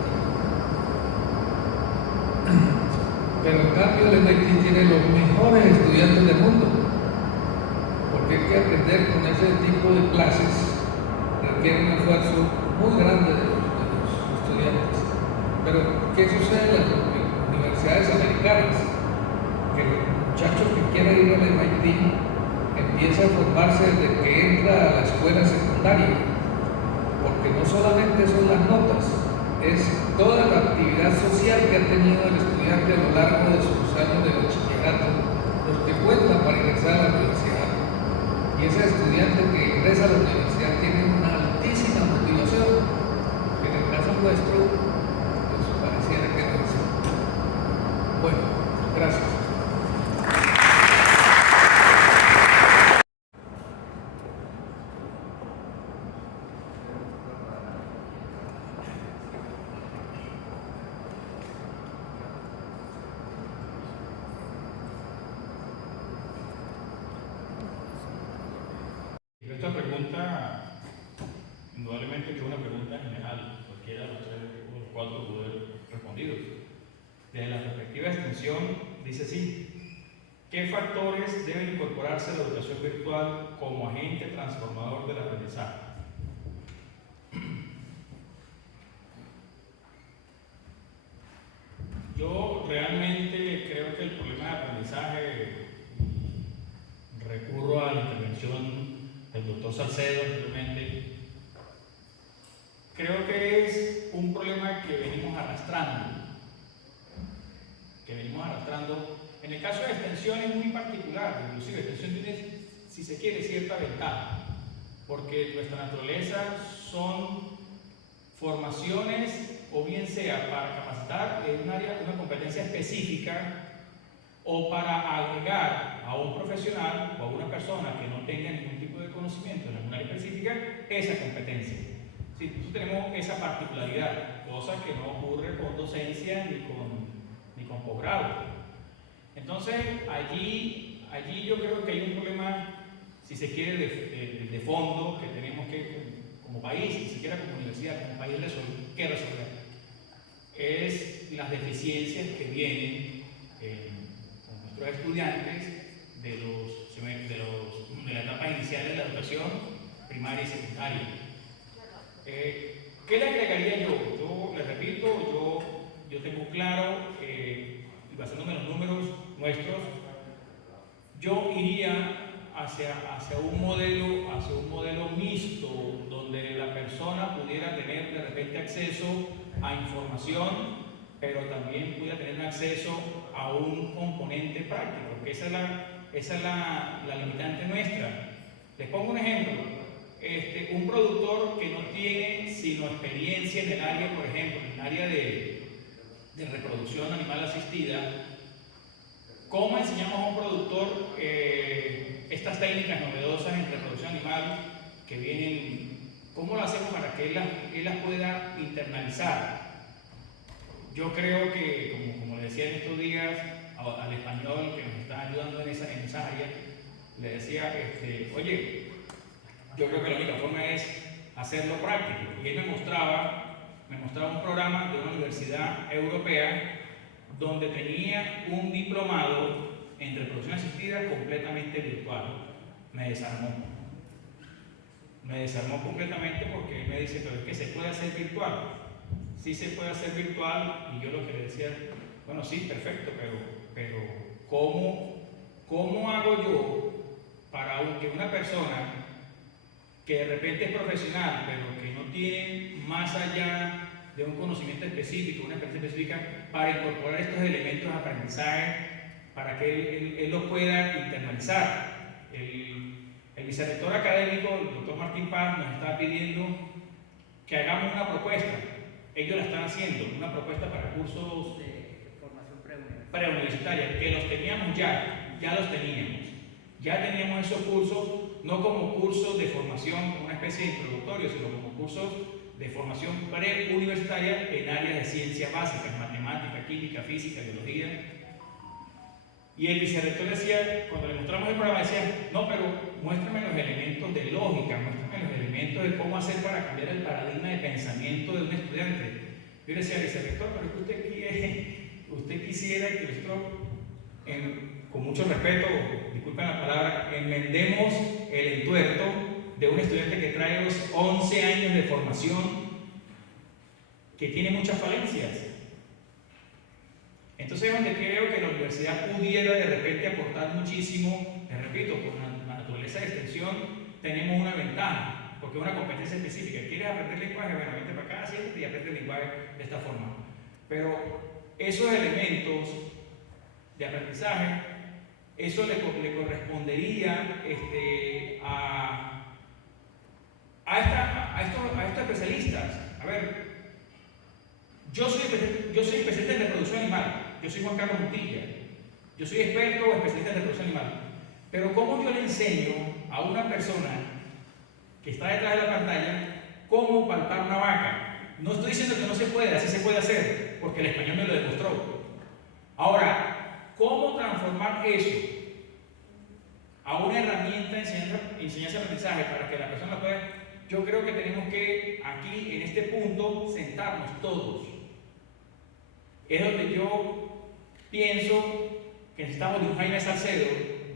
Pero en cambio el MIT tiene los mejores estudiantes del mundo, porque hay que aprender con ese tipo de clases, requiere un esfuerzo muy grande de los estudiantes. Pero ¿qué sucede en las universidades americanas? Que el muchacho que quiera ir al MIT empieza a formarse desde que entra a la escuela secundaria, porque no solamente son las notas, es toda la actividad social que ha tenido el estudiante a lo largo de sus años de bachillerato, los que cuentan para ingresar a la universidad. Y ese estudiante que ingresa a la universidad tiene una altísima motivación, que en el caso nuestro, pues pareciera que no es. Bueno, gracias. Esta pregunta, indudablemente que es una pregunta general, cualquiera de los cuatro pudo haber respondido. Desde la perspectiva de extensión, dice así: ¿qué factores deben incorporarse a la educación virtual como agente transformador del aprendizaje? Yo realmente creo que el problema de aprendizaje, recurro a la intervención del doctor Salcedo anteriormente, creo que es un problema que venimos arrastrando. En el caso de extensión es muy particular, inclusive extensión tiene, si se quiere, cierta ventaja, porque nuestra naturaleza son formaciones, o bien sea para capacitar en un área, una competencia específica, o para agregar a un profesional o a una persona que no tenga ningún tipo de conocimiento en alguna área específica esa competencia. Sí, nosotros tenemos esa particularidad, cosa que no ocurre con docencia ni con posgrado. Entonces, allí yo creo que hay un problema, si se quiere, de fondo que tenemos que, como país, ni siquiera como universidad, como país, resolver. Es las deficiencias que vienen con nuestros estudiantes de la etapa inicial de la educación primaria y secundaria. ¿Qué le agregaría yo? Yo le repito, yo tengo claro, y basándome en los números nuestros, yo iría hacia un modelo mixto, donde la persona pudiera tener de repente acceso a información, pero también pudiera tener acceso a un componente práctico, porque esa es la limitante nuestra. Les pongo un ejemplo. Un productor que no tiene sino experiencia en el área, por ejemplo, en el área de reproducción animal asistida, ¿cómo enseñamos a un productor estas técnicas novedosas en reproducción animal que vienen? ¿Cómo lo hacemos para que él las pueda internalizar? Yo creo que, como le decía en estos días al español que nos está ayudando en esa área, le decía, oye, yo creo que la única forma es hacerlo práctico. Y él me mostraba un programa de una universidad europea donde tenía un diplomado en reproducción asistida completamente virtual. Me desarmó completamente, porque él me dice, pero es que se puede hacer virtual. Sí se puede hacer virtual, y yo lo que le decía, bueno, sí, perfecto, pero ¿cómo hago yo para que una persona que de repente es profesional, pero que no tiene más allá de un conocimiento específico, una experiencia específica, para incorporar estos elementos de aprendizaje, para que él los pueda internalizar? El vicerrector académico, el doctor Martín Paz, nos está pidiendo que hagamos una propuesta. Ellos la están haciendo, una propuesta para cursos de formación preuniversitaria, que los teníamos ya los teníamos. Ya teníamos esos cursos, no como cursos de formación, como una especie de introductorio, sino como cursos de formación preuniversitaria en áreas de ciencias básicas, matemática, química, física, biología. Y el vicerrector decía, cuando le mostramos el programa, decía, no, pero muéstrame los elementos de lógica, muéstrame los elementos de cómo hacer para cambiar el paradigma de pensamiento de un estudiante. Yo le decía al vicerrector, pero es que usted quisiera que nosotros, con mucho respeto, disculpen la palabra, enmendemos el entuerto de un estudiante que trae los 11 años de formación, que tiene muchas falencias. Entonces es donde creo que la universidad pudiera de repente aportar muchísimo. Les repito, por la naturaleza de extensión tenemos una ventaja, porque es una competencia específica. ¿Quieres aprender lenguaje? Bueno, vente para acá, siéntate y aprende el lenguaje de esta forma. Pero esos elementos de aprendizaje, eso le correspondería a estos especialistas. A ver, yo soy especialista en reproducción animal. Yo soy Juan Carlos Montilla. Yo soy experto o especialista en reproducción animal. Pero ¿cómo yo le enseño a una persona que está detrás de la pantalla cómo palpar una vaca? No estoy diciendo que no se puede, así se puede hacer, porque el español me lo demostró. Ahora, ¿cómo transformar eso a una herramienta de enseñanza-aprendizaje para que la persona pueda? Yo creo que tenemos que, aquí, en este punto, sentarnos todos. Es donde yo pienso que necesitamos de un Jaime Salcedo,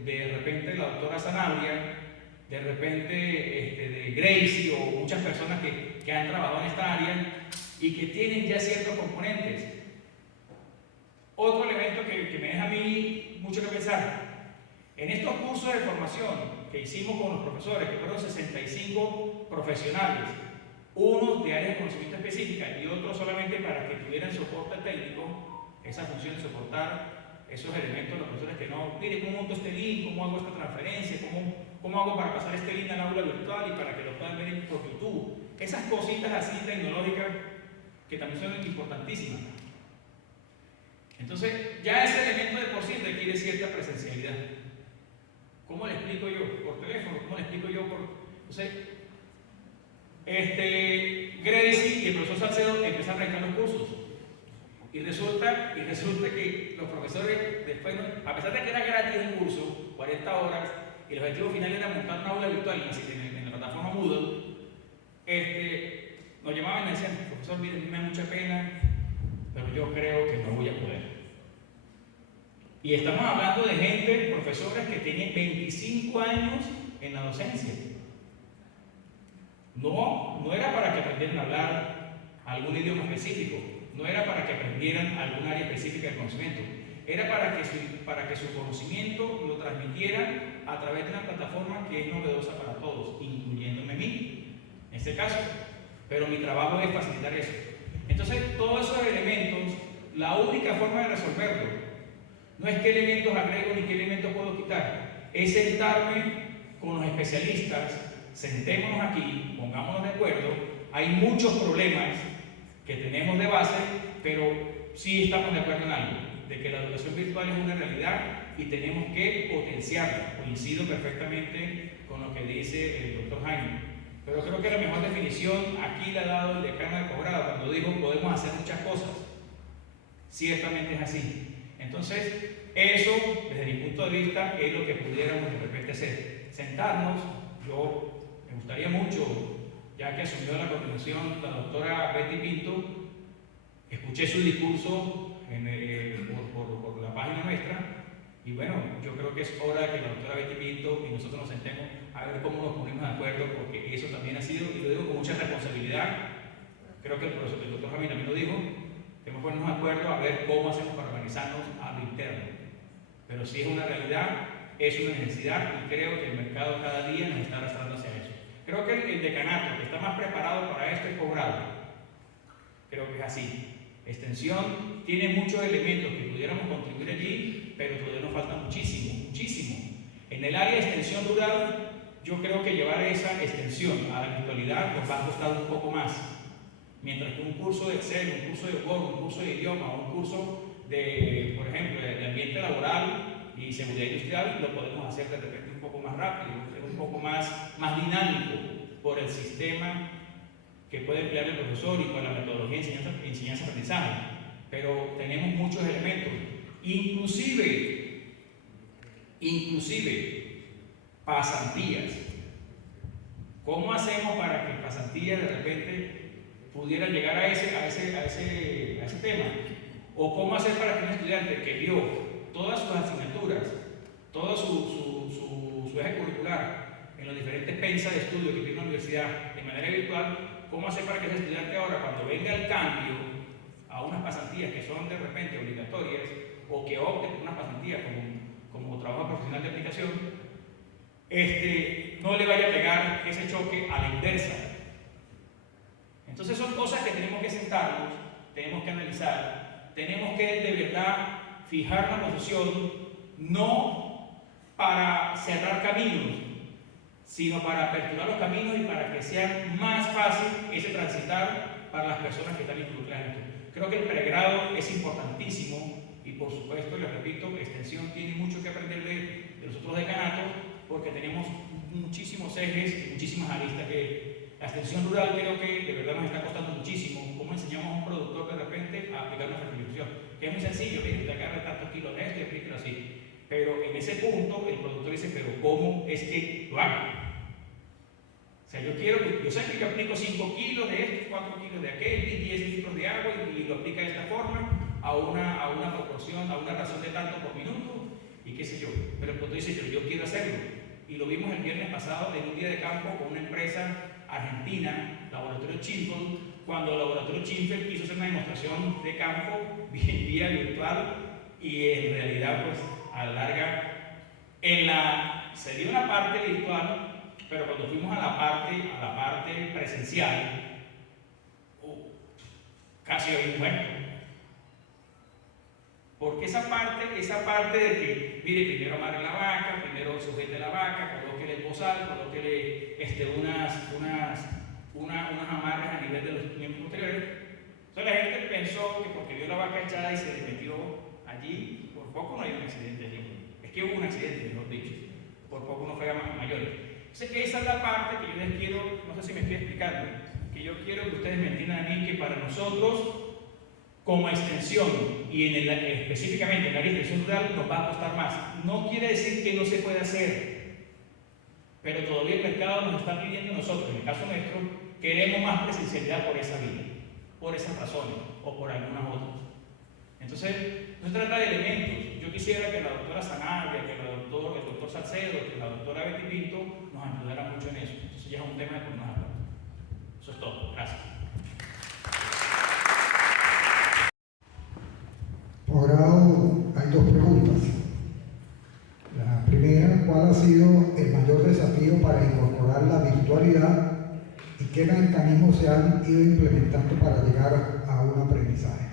de repente la doctora Zanabria, de repente de Gracie, o muchas personas que han trabajado en esta área y que tienen ya ciertos componentes. Otro elemento que me deja a mí mucho que pensar: en estos cursos de formación que hicimos con los profesores, que fueron 65 profesionales, unos de áreas de conocimiento específica y otros solamente para que tuvieran soporte técnico, esa función de soportar esos elementos, los profesores que no, mire, ¿cómo monto este link? ¿Cómo hago esta transferencia? ¿Cómo hago para pasar este link al aula virtual y para que lo puedan ver por YouTube? Esas cositas así tecnológicas que también son importantísimas. Entonces, ya ese elemento de por sí requiere cierta presencialidad. ¿Cómo le explico yo? ¿Por teléfono? ¿Cómo le explico yo? Entonces, Gracie y el profesor Salcedo empezaron a realizar los cursos. Y resulta que los profesores, después, a pesar de que era gratis el curso, 40 horas, y el objetivo final era montar una aula virtual en la plataforma Moodle, nos llamaban y me decían, profesor, mire, me da mucha pena, pero yo creo que no voy a poder. Y estamos hablando de gente, profesores que tienen 25 años en la docencia. No era para que aprendieran a hablar algún idioma específico, no era para que aprendieran algún área específica del conocimiento, era para que su conocimiento lo transmitieran a través de una plataforma que es novedosa para todos, incluyéndome a mí, en este caso. Pero mi trabajo es facilitar eso. Entonces, todos esos elementos, la única forma de resolverlo no es qué elementos agrego ni qué elementos puedo quitar, es sentarme con los especialistas, sentémonos aquí, pongámonos de acuerdo. Hay muchos problemas que tenemos de base, pero sí estamos de acuerdo en algo, de que la educación virtual es una realidad y tenemos que potenciarla. Coincido perfectamente con lo que dice el doctor Jaime, pero creo que la mejor definición aquí la ha dado el decano de posgrado cuando dijo podemos hacer muchas cosas. Ciertamente es así. Entonces, eso, desde mi punto de vista, es lo que pudiéramos de repente hacer. Sentarnos, yo Me gustaría mucho, ya que asumió la coordinación la doctora Betty Pinto, escuché su discurso por la página nuestra, y bueno, yo creo que es hora que la doctora Betty Pinto y nosotros nos sentemos a ver cómo nos ponemos de acuerdo, porque eso también ha sido, y lo digo con mucha responsabilidad, creo que el doctor Javín también lo dijo, tenemos que ponernos de acuerdo a ver cómo hacemos para organizarnos a lo interno. Pero si es una realidad, es una necesidad, y creo que el mercado cada día nos está arrastrando hacia eso. Creo que el decanato que está más preparado para esto es posgrado. Creo que es así. Extensión tiene muchos elementos que pudiéramos contribuir allí, pero todavía nos falta muchísimo, muchísimo. En el área de extensión rural, yo creo que llevar esa extensión a la virtualidad nos va a costar un poco más. Mientras que un curso de Excel, un curso de Word, un curso de idioma, un curso de, por ejemplo, de ambiente laboral y seguridad industrial, lo podemos hacer de repente un poco más rápido, un poco más dinámico por el sistema que puede emplear el profesor y con la metodología de enseñanza-aprendizaje. Pero tenemos muchos elementos, inclusive pasantías. ¿Cómo hacemos para que pasantías de repente pudiera llegar a ese tema? ¿O cómo hacer para que un estudiante que vio todas sus asignaturas, todo su eje curricular en los diferentes pensas de estudio que tiene la universidad de manera virtual, cómo hacer para que ese estudiante ahora, cuando venga el cambio a unas pasantías que son de repente obligatorias, o que opte por unas pasantías como trabajo profesional de aplicación, no le vaya a pegar ese choque a la inversa? Entonces son cosas que tenemos que sentarnos, tenemos que analizar, tenemos que de verdad fijar una posición, no para cerrar caminos, sino para aperturar los caminos y para que sea más fácil ese transitar para las personas que están involucradas en esto. Creo que el pregrado es importantísimo y por supuesto, les repito, extensión tiene mucho que aprender de los otros decanatos, porque tenemos muchísimos ejes y muchísimas aristas que la extensión rural creo que de verdad nos está costando muchísimo. ¿Cómo enseñamos a un productor de repente a aplicar nuestra filosofía? Que es muy sencillo, mire, usted agarra tantos kilos de esto y aplíquelo así. Pero en ese punto el productor dice, pero ¿cómo es que lo hago? O sea, yo sé que aplico 5 kilos de esto, 4 kilos de aquel, y 10 litros de agua y lo aplica de esta forma a una proporción, a una razón de tanto por minuto y qué sé yo. Pero el productor dice, yo quiero hacerlo. Y lo vimos el viernes pasado en un día de campo con una empresa argentina, Laboratorio Chinfeld, cuando el Laboratorio Chinfeld quiso hacer una demostración de campo vía virtual y en realidad pues a la larga se dio una parte virtual, pero cuando fuimos a la parte presencial casi había un muerto, porque esa parte de que mire, primero amarre la vaca, primero sujete la vaca, colóquele el bozal, colóquele unas amarras a nivel de los miembros posteriores. Entonces la gente pensó que porque vio la vaca echada y se le metió allí, por poco no hay un accidente allí. Es que hubo un accidente, mejor dicho, por poco no fue a mayores. Entonces esa es la parte que yo les quiero, no sé si me estoy explicando, que yo quiero que ustedes me entiendan a mí, que para nosotros como extensión y específicamente en la extensión rural nos va a costar más. No quiere decir que no se pueda hacer, pero todavía el mercado nos está pidiendo nosotros, en el caso nuestro, queremos más presencialidad por esa vía, por esas razones o por algunas otras. Entonces, no se trata de elementos. Yo quisiera que la doctora Sanabria, que el doctor Salcedo, que la doctora Betty Pinto nos ayudara mucho en eso. Entonces ya es un tema de ponernos de acuerdo. Eso es todo. Gracias. Posgrado, hay dos preguntas. La primera, ¿cuál ha sido el mayor desafío para incorporar la virtualidad y qué mecanismos se han ido implementando para llegar a un aprendizaje?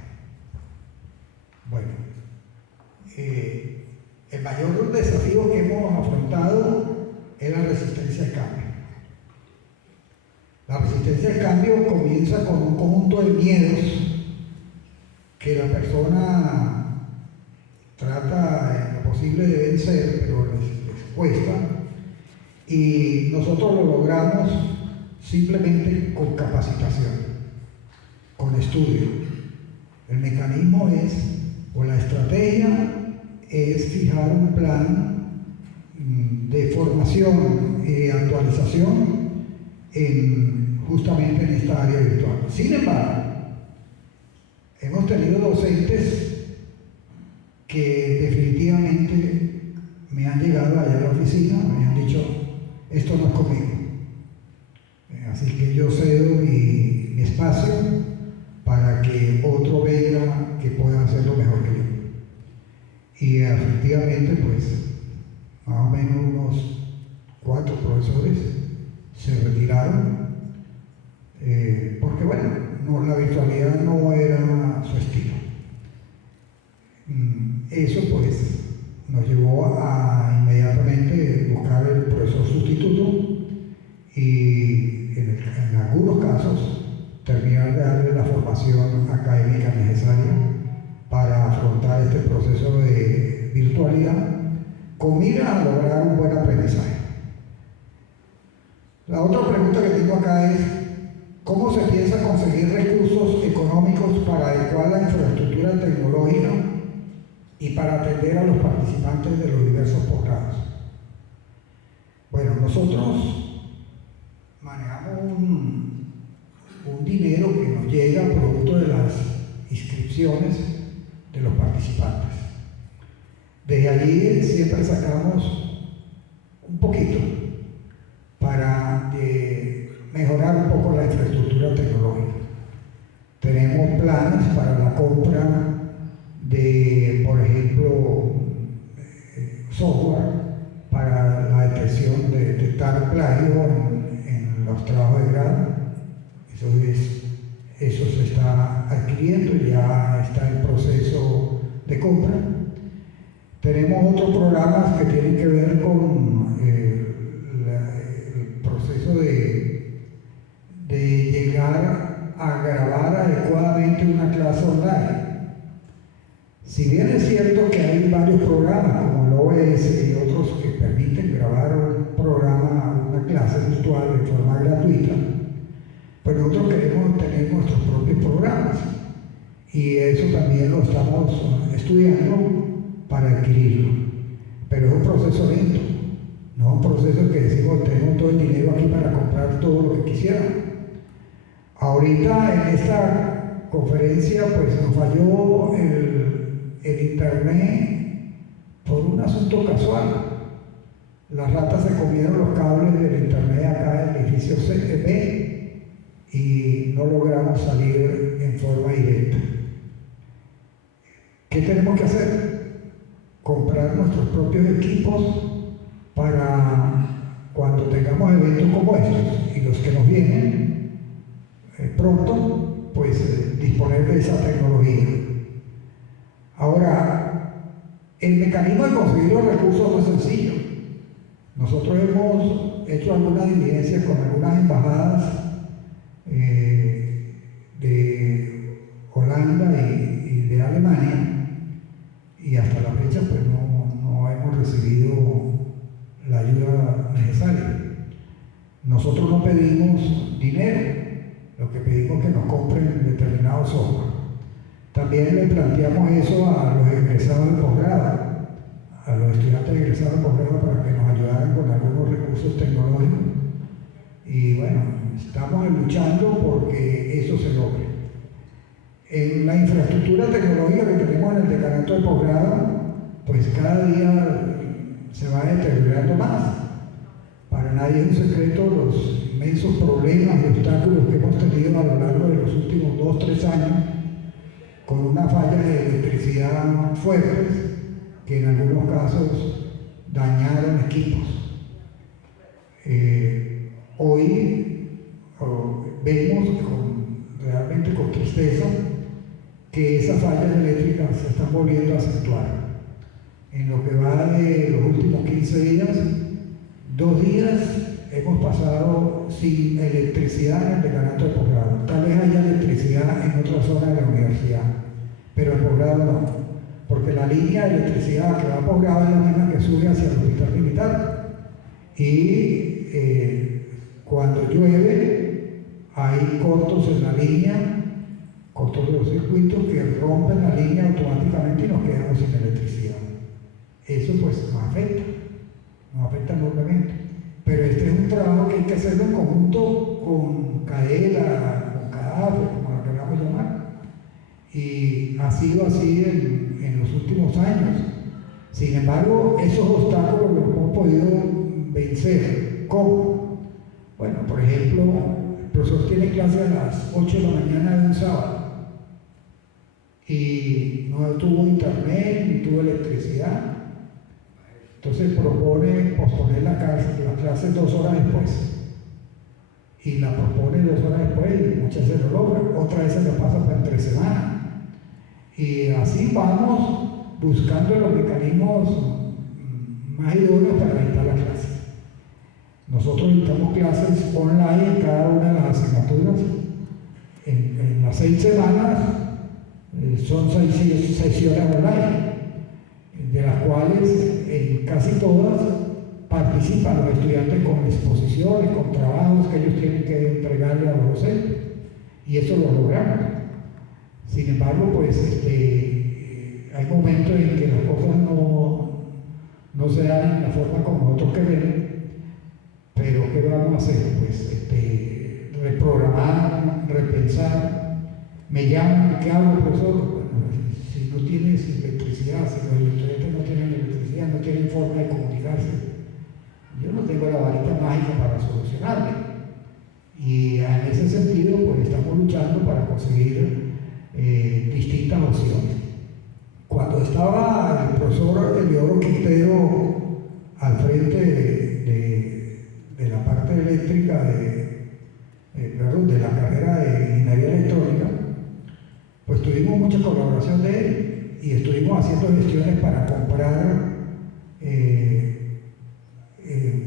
Bueno, el mayor desafío que hemos afrontado es la resistencia al cambio. La resistencia al cambio comienza con un conjunto de miedos que la persona trata en lo posible de vencer, pero les cuesta, y nosotros lo logramos simplemente con capacitación, con estudio. El mecanismo o la estrategia es fijar un plan de formación y actualización justamente en esta área virtual. Sin embargo, hemos tenido docentes que definitivamente me han llegado allá a la oficina, me han dicho, esto no es conmigo. Así que yo cedo mi espacio para que otro venga que pueda hacerlo mejor que yo. Y efectivamente, pues, más o menos unos 4 profesores se retiraron, porque bueno, la virtualidad no era su estilo. Eso pues nos llevó a inmediatamente buscar el profesor sustituto y en algunos casos terminar de darle la formación académica necesaria para afrontar este proceso de virtualidad con mira a lograr un buen aprendizaje. La otra pregunta que tengo acá es, ¿cómo se piensa conseguir recursos económicos para adecuar la infraestructura tecnológica y para atender a los participantes de los diversos posgrados? Bueno, nosotros manejamos un dinero que nos llega producto de las inscripciones de los participantes. Desde allí siempre sacamos un poquito para mejorar un poco la infraestructura tecnológica. Tenemos planes para la compra de, por ejemplo, software para la detección de detectar plagio en los trabajos de grado. Eso se está adquiriendo y ya está en proceso de compra. Tenemos otros programas que tienen que ver con el proceso de llegar a grabar adecuadamente una clase online. Si bien es cierto que hay varios programas como el OBS y otros que permiten grabar un programa, una clase virtual de forma gratuita, pues nosotros queremos tener nuestros propios programas y eso también lo estamos estudiando para adquirirlo. Pero es un proceso lento, no es un proceso que decimos tenemos todo el dinero aquí para comprar todo lo que quisiéramos. Ahorita en esta conferencia pues nos falló el internet por un asunto casual. Las ratas se comieron los cables del internet acá en el edificio B y no logramos salir en forma directa. ¿Qué tenemos que hacer? Comprar nuestros propios equipos para cuando tengamos eventos como estos y los que nos vienen pronto, pues disponer de esa tecnología. Ahora, el mecanismo de conseguir los recursos no es sencillo. Nosotros hemos hecho algunas diligencias con algunas embajadas de Holanda y de Alemania y hasta la fecha pues no hemos recibido la ayuda necesaria. Nosotros no pedimos dinero, lo que pedimos es que nos compren determinado software. También le planteamos eso a los egresados de posgrado, a los estudiantes egresados de posgrado para que nos ayudaran con algunos recursos tecnológicos. Y bueno, estamos luchando porque eso se logre. En la infraestructura tecnológica que tenemos en el decanato de posgrado, pues cada día se va deteriorando más. Para nadie es un secreto los inmensos problemas y obstáculos que hemos tenido a lo largo de los últimos 2-3 años, con una falla de electricidad fuertes que en algunos casos dañaron equipos. Hoy vemos realmente con tristeza que esas fallas eléctricas se están volviendo a acentuar. En lo que va de los últimos 15 días, 2 días hemos pasado sin electricidad en el decanato de posgrado. Tal vez haya electricidad en otra zona de la universidad, pero el posgrado no, porque la línea de electricidad que va a posgrado es la misma que sube hacia el hospital militar. Y cuando llueve hay cortos en la línea, cortos de los circuitos que rompen la línea automáticamente y nos quedamos sin electricidad. Eso pues nos afecta enormemente. pero este es un trabajo que hay que hacerlo en conjunto con CADELA, con CADAFE, como la queramos llamar, y ha sido así en los últimos años. Sin embargo, esos obstáculos los hemos podido vencer. ¿Cómo? Bueno, por ejemplo, el profesor tiene clase a las 8 de la mañana de un sábado y no tuvo internet ni tuvo electricidad. Entonces propone posponer la clase 2 horas después. Y la propone 2 horas después y muchas veces lo logra. Otra vez se lo pasa para entre semana. Y así vamos buscando los mecanismos más idóneos para dictar la clase. Nosotros dictamos clases online en cada una de las asignaturas. En las 6 semanas son 6 sesiones online, de las cuales en casi todas participan los estudiantes con exposiciones, con trabajos que ellos tienen que entregarle a los docentes, y eso lo logramos. Sin embargo, pues hay momentos en que las cosas no se dan en la forma como nosotros queremos, pero ¿qué vamos a hacer? Pues reprogramar, repensar. Me llaman, ¿qué hago, profesor? Bueno, si no tienes electricidad, si los estudiantes no tienen electricidad, no tienen forma de comunicarse, yo no tengo la varita mágica para solucionarlo. Y en ese sentido, pues estamos luchando para conseguir distintas opciones. Cuando estaba el profesor Eliodoro Quintero al frente de la parte eléctrica de la carrera de ingeniería electrónica, pues tuvimos mucha colaboración de él y estuvimos haciendo gestiones para comprar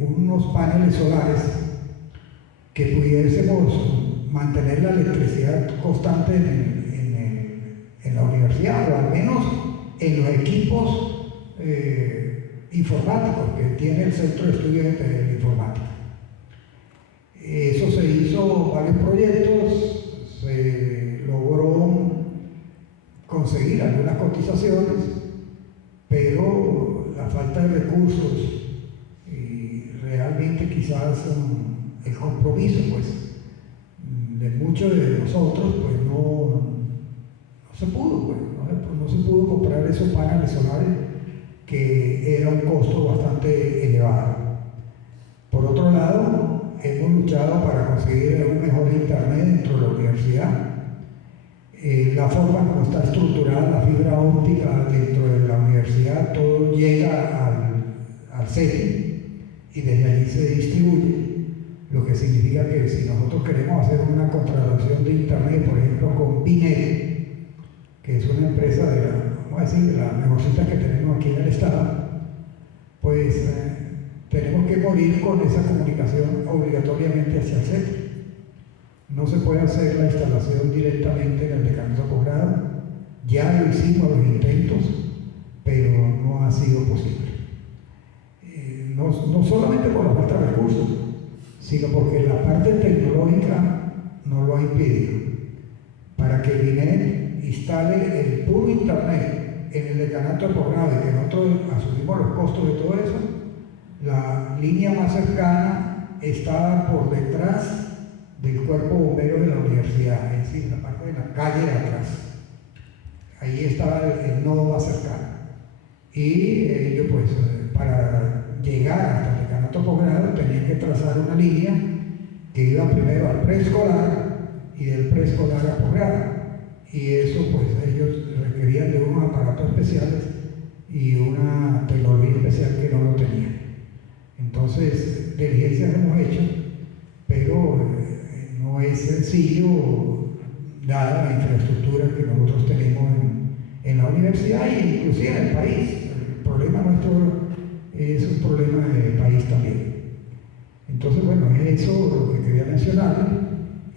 unos paneles solares que pudiésemos mantener la electricidad constante en la universidad, o al menos en los equipos informáticos que tiene el Centro de Estudios de Informática. Eso se hizo varios proyectos, se logró conseguir algunas cotizaciones, pero la falta de recursos y realmente quizás el compromiso pues de muchos de nosotros pues no se pudo, pues, no se pudo comprar esos paneles solares, que era un costo bastante elevado. Por otro lado, hemos luchado para conseguir un mejor internet dentro de la universidad. La forma como está estructurada la fibra óptica dentro de la universidad, todo llega al CETI y desde allí se distribuye, lo que significa que si nosotros queremos hacer una contratación de internet, por ejemplo con Binet, que es una empresa vamos a decir, de las mejorcitas que tenemos aquí en el estado, pues tenemos que morir con esa comunicación obligatoriamente hacia el CETI. No se puede hacer la instalación directamente en el decanato posgrado. Ya lo hicimos los intentos, pero no ha sido posible. No solamente por la falta de recursos, sino porque la parte tecnológica nos lo ha impedido. Para que el INED instale el puro internet en el decanato de posgrado y que nosotros asumimos los costos de todo eso, la línea más cercana estaba por detrás del cuerpo bombero de la universidad, es decir, en la parte de la calle de atrás. Ahí estaba el nodo más cercano. Y ellos, pues, para llegar hasta el decanato posgrado tenían que trazar una línea que iba primero al preescolar y del preescolar a posgrado. Y eso, pues, ellos requerían de unos aparatos especiales y una tecnología especial que no lo tenían. Entonces, diligencias hemos hecho, pero no es sencillo dada la infraestructura que nosotros tenemos en la universidad e inclusive en el país. El problema nuestro es un problema del país también. Entonces, bueno, es eso lo que quería mencionar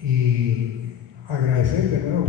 y agradecer de nuevo